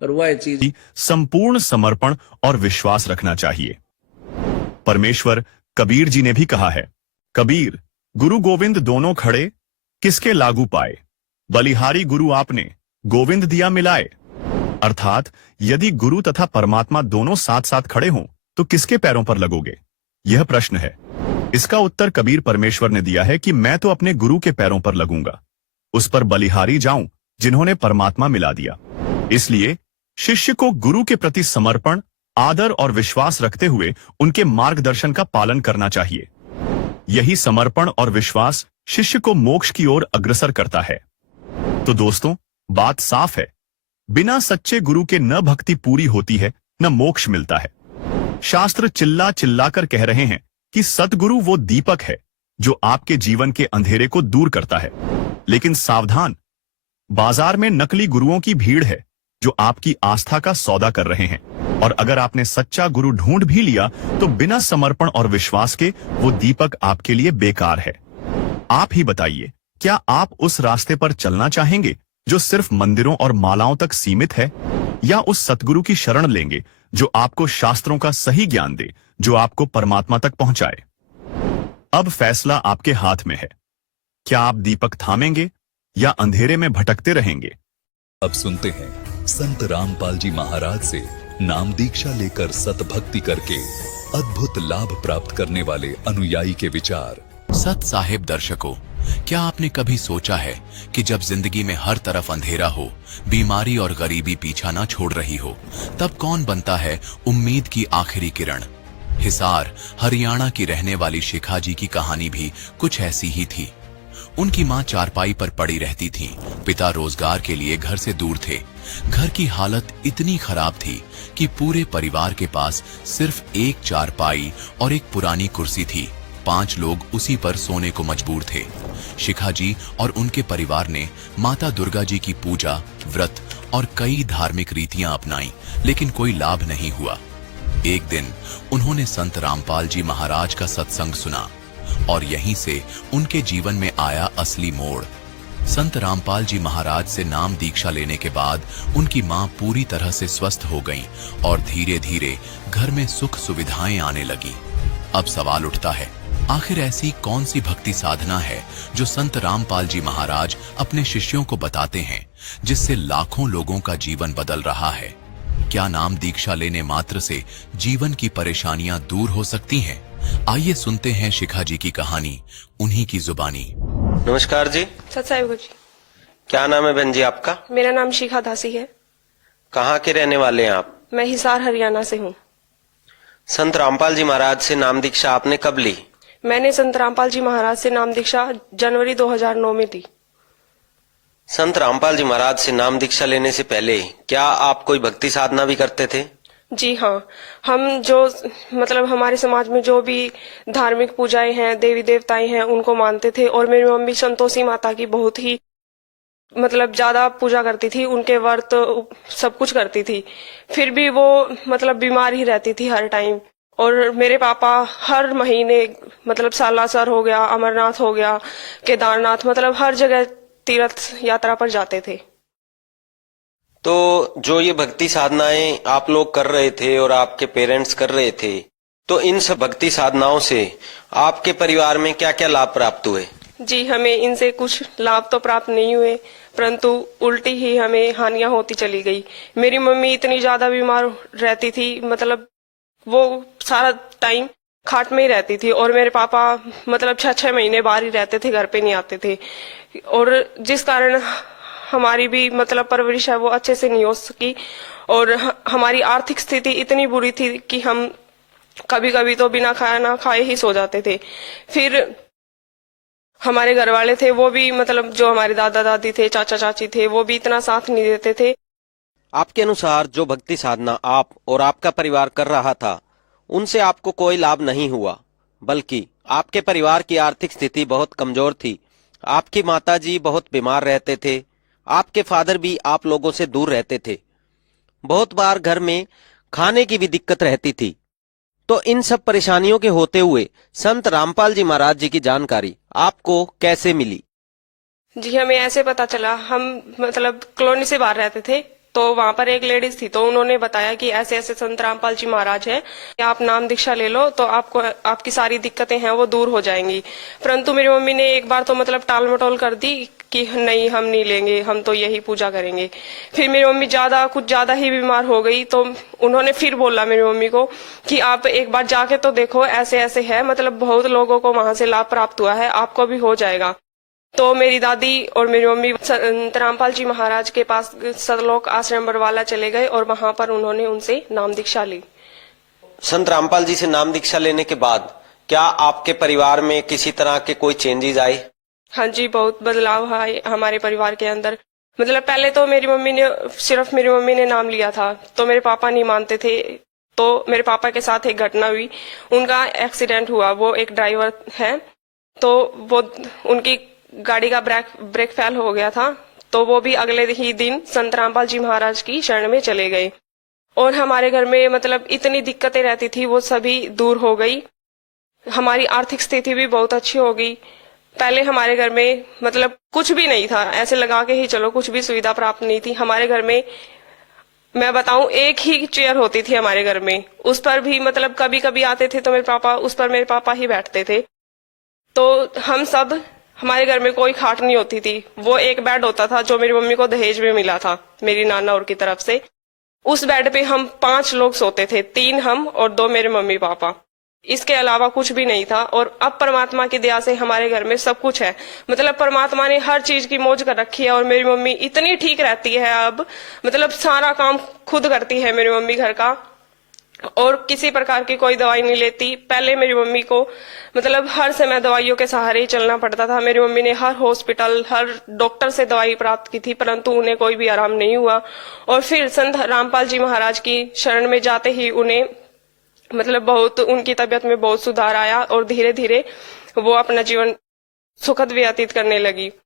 और वह चीज संपूर्ण समर्पण और विश्वास रखना चाहिए। परमेश्वर कबीर जी ने भी कहा है, कबीर गुरु गोविंद दोनों खड़े, किसके लागू पाए, बलिहारी गुरु आपने गोविंद दिया मिलाए। अर्थात यदि गुरु तथा परमात्मा दोनों साथ साथ खड़े हों तो किसके पैरों पर लगोगे, यह प्रश्न है। इसका उत्तर कबीर परमेश्वर ने दिया है कि मैं तो अपने गुरु के पैरों पर लगूंगा, उस पर बलिहारी जाऊं जिन्होंने परमात्मा मिला दिया। इसलिए शिष्य को गुरु के प्रति समर्पण, आदर और विश्वास रखते हुए उनके मार्गदर्शन का पालन करना चाहिए। यही समर्पण और विश्वास शिष्य को मोक्ष की ओर अग्रसर करता है। तो दोस्तों, बात साफ है, बिना सच्चे गुरु के न भक्ति पूरी होती है न मोक्ष मिलता है। शास्त्र चिल्ला चिल्ला कर कह रहे हैं कि सतगुरु वो दीपक है जो आपके जीवन के अंधेरे को दूर करता है। लेकिन सावधान, बाजार में नकली गुरुओं की भीड़ है जो आपकी आस्था का सौदा कर रहे हैं, और अगर आपने सच्चा गुरु ढूंढ भी लिया तो बिना समर्पण और विश्वास के वो दीपक आपके लिए बेकार है। आप ही बताइए, क्या आप उस रास्ते पर चलना चाहेंगे जो सिर्फ मंदिरों और मालाओं तक सीमित है, या उस सतगुरु की शरण लेंगे जो आपको शास्त्रों का सही ज्ञान दे, जो आपको परमात्मा तक पहुंचाए? अब फैसला आपके हाथ में है। क्या आप दीपक थामेंगे या अंधेरे में भटकते रहेंगे? अब सुनते हैं संत रामपाल जी महाराज से नाम दीक्षा लेकर सतभक्ति करके अद्भुत लाभ प्राप्त करने वाले अनुयायी के विचार। सत साहिब दर्शकों, क्या आपने कभी सोचा है कि जब जिंदगी में हर तरफ अंधेरा हो, बीमारी और गरीबी पीछा ना छोड़ रही हो, तब कौन बनता है उम्मीद की आखिरी किरण? हिसार हरियाणा की रहने वाली शिखा जी की कहानी भी कुछ ऐसी ही थी। उनकी मां चारपाई पर पड़ी रहती थी, पिता रोजगार के लिए घर से दूर थे। घर की हालत इतनी खराब थी कि पूरे परिवार के पास सिर्फ एक चारपाई और एक पुरानी कुर्सी थी। 5 लोग उसी पर सोने को मजबूर थे। शिखा जी और उनके परिवार ने माता दुर्गा जी की पूजा, व्रत और कई धार्मिक रीतियां अपनाई, लेकिन कोई लाभ नहीं हुआ। एक दिन उन्होंने संत रामपाल जी महाराज का सत्संग सुना और यहीं से उनके जीवन में आया असली मोड़। संत रामपाल जी महाराज से नाम दीक्षा लेने के बाद उनकी मां पूरी तरह से स्वस्थ हो गईं और धीरे धीरे घर में सुख सुविधाएं आने लगी। अब सवाल उठता है, आखिर ऐसी कौन सी भक्ति साधना है जो संत रामपाल जी महाराज अपने शिष्यों को बताते हैं, जिससे लाखों लोगों का जीवन बदल रहा है? क्या नाम दीक्षा लेने मात्र से जीवन की परेशानियां दूर हो सकती हैं? आइए सुनते हैं शिखा जी की कहानी उन्हीं की जुबानी। नमस्कार जी। सत साहिब जी। क्या नाम है बहन जी आपका? मेरा नाम शिखा दासी है। कहाँ के रहने वाले हैं आप? मैं हिसार हरियाणा से हूँ। संत रामपाल जी महाराज से नाम दीक्षा आपने कब ली? मैंने संत रामपाल जी महाराज से नाम दीक्षा जनवरी 2009 में ली। संत रामपाल जी महाराज से नाम दीक्षा लेने से पहले क्या आप कोई भक्ति साधना भी करते थे? जी हाँ, हम जो मतलब हमारे समाज में जो भी धार्मिक पूजाएं हैं, देवी देवताएं हैं, उनको मानते थे। और मेरी मम्मी संतोषी माता की बहुत ही मतलब ज्यादा पूजा करती थी, उनके व्रत सब कुछ करती थी। फिर भी वो मतलब बीमार ही रहती थी हर टाइम। और मेरे पापा हर महीने मतलब सालासर हो गया, अमरनाथ हो गया, केदारनाथ, मतलब हर जगह तीर्थ यात्रा पर जाते थे। तो जो ये भक्ति साधनाएं आप लोग कर रहे थे और आपके पेरेंट्स कर रहे थे, तो इन सब भक्ति साधनाओं से आपके परिवार में क्या क्या लाभ प्राप्त हुए? जी, हमें इनसे कुछ लाभ तो प्राप्त नहीं हुए, परंतु उल्टी ही हमें हानियां होती चली गई। मेरी मम्मी इतनी ज्यादा बीमार रहती थी, मतलब वो सारा टाइम खाट में ही रहती थी, और मेरे पापा मतलब 6-6 महीने बाहर ही रहते थे, घर पे नहीं आते थे, और जिस कारण हमारी भी मतलब परवरिश है वो अच्छे से नहीं हो सकी, और हमारी आर्थिक स्थिति इतनी बुरी थी कि हम कभी कभी तो बिना खाना खाए ही सो जाते थे। फिर हमारे घर वाले थे, वो भी मतलब जो हमारे दादा दादी थे, चाचा चाची थे, वो भी इतना साथ नहीं देते थे। आपके अनुसार जो भक्ति साधना आप और आपका परिवार कर रहा था, उनसे आपको कोई लाभ नहीं हुआ, बल्कि आपके परिवार की आर्थिक स्थिति बहुत कमजोर थी। आपकी माताजी बहुत बीमार रहते थे, आपके फादर भी आप लोगों से दूर रहते थे, बहुत बार घर में खाने की भी दिक्कत रहती थी। तो इन सब परेशानियों के होते हुए संत रामपाल जी महाराज जी की जानकारी आपको कैसे मिली? जी, हमें ऐसे पता चला, हम मतलब कॉलोनी से बाहर रहते थे, तो वहां पर एक लेडीज थी, तो उन्होंने बताया कि ऐसे ऐसे संत रामपाल जी महाराज हैं, आप नाम दीक्षा ले लो तो आपको आपकी सारी दिक्कतें हैं वो दूर हो जाएंगी। परंतु मेरी मम्मी ने एक बार तो मतलब टाल मटोल कर दी कि नहीं, हम नहीं लेंगे, हम तो यही पूजा करेंगे। फिर मेरी मम्मी कुछ ज्यादा ही बीमार हो गई, तो उन्होंने फिर बोला मेरी मम्मी को कि आप एक बार जाके तो देखो, ऐसे ऐसे है, मतलब बहुत लोगों को वहां से लाभ प्राप्त हुआ है, आपको भी हो जाएगा। तो मेरी दादी और मेरी मम्मी संत रामपाल जी महाराज के पास सतलोक आश्रम बरवाला चले गए, और वहां पर उन्होंने उनसे नाम दीक्षा ली। संत रामपाल जी से नाम दीक्षा लेने के बाद क्या आपके परिवार में किसी तरह के कोई चेंजेस आए? हाँ जी, बहुत बदलाव आए हमारे परिवार के अंदर। मतलब पहले तो सिर्फ मेरी मम्मी ने नाम लिया था, तो मेरे पापा नहीं मानते थे। तो मेरे पापा के साथ एक घटना हुई, उनका एक्सीडेंट हुआ, वो एक ड्राइवर है, तो वो उनकी गाड़ी का ब्रेक फेल हो गया था, तो वो भी अगले ही दिन संत रामपाल जी महाराज की शरण में चले गए, और हमारे घर में मतलब इतनी दिक्कतें रहती थी वो सभी दूर हो गई। हमारी आर्थिक स्थिति भी बहुत अच्छी हो गई। पहले हमारे घर में मतलब कुछ भी नहीं था, ऐसे लगा के ही चलो, कुछ भी सुविधा प्राप्त नहीं थी हमारे घर में। मैं बताऊं, एक ही चेयर होती थी हमारे घर में, उस पर भी मतलब कभी कभी आते थे तो मेरे पापा ही बैठते थे। तो हमारे घर में कोई खाट नहीं होती थी, वो एक बेड होता था जो मेरी मम्मी को दहेज में मिला था मेरी नाना और की तरफ से। उस बेड पे हम 5 लोग सोते थे, 3 हम और 2 मेरे मम्मी पापा। इसके अलावा कुछ भी नहीं था। और अब परमात्मा की दया से हमारे घर में सब कुछ है, मतलब परमात्मा ने हर चीज की मौज कर रखी है, और मेरी मम्मी इतनी ठीक रहती है अब, मतलब सारा काम खुद करती है मेरी मम्मी घर का, और किसी प्रकार की कोई दवाई नहीं लेती। पहले मेरी मम्मी को मतलब हर समय दवाइयों के सहारे ही चलना पड़ता था। मेरी मम्मी ने हर हॉस्पिटल, हर डॉक्टर से दवाई प्राप्त की थी, परंतु उन्हें कोई भी आराम नहीं हुआ। और फिर संत रामपाल जी महाराज की शरण में जाते ही उन्हें मतलब बहुत उनकी तबीयत में बहुत सुधार आया, और धीरे धीरे वो अपना जीवन सुखद व्यतीत करने लगी।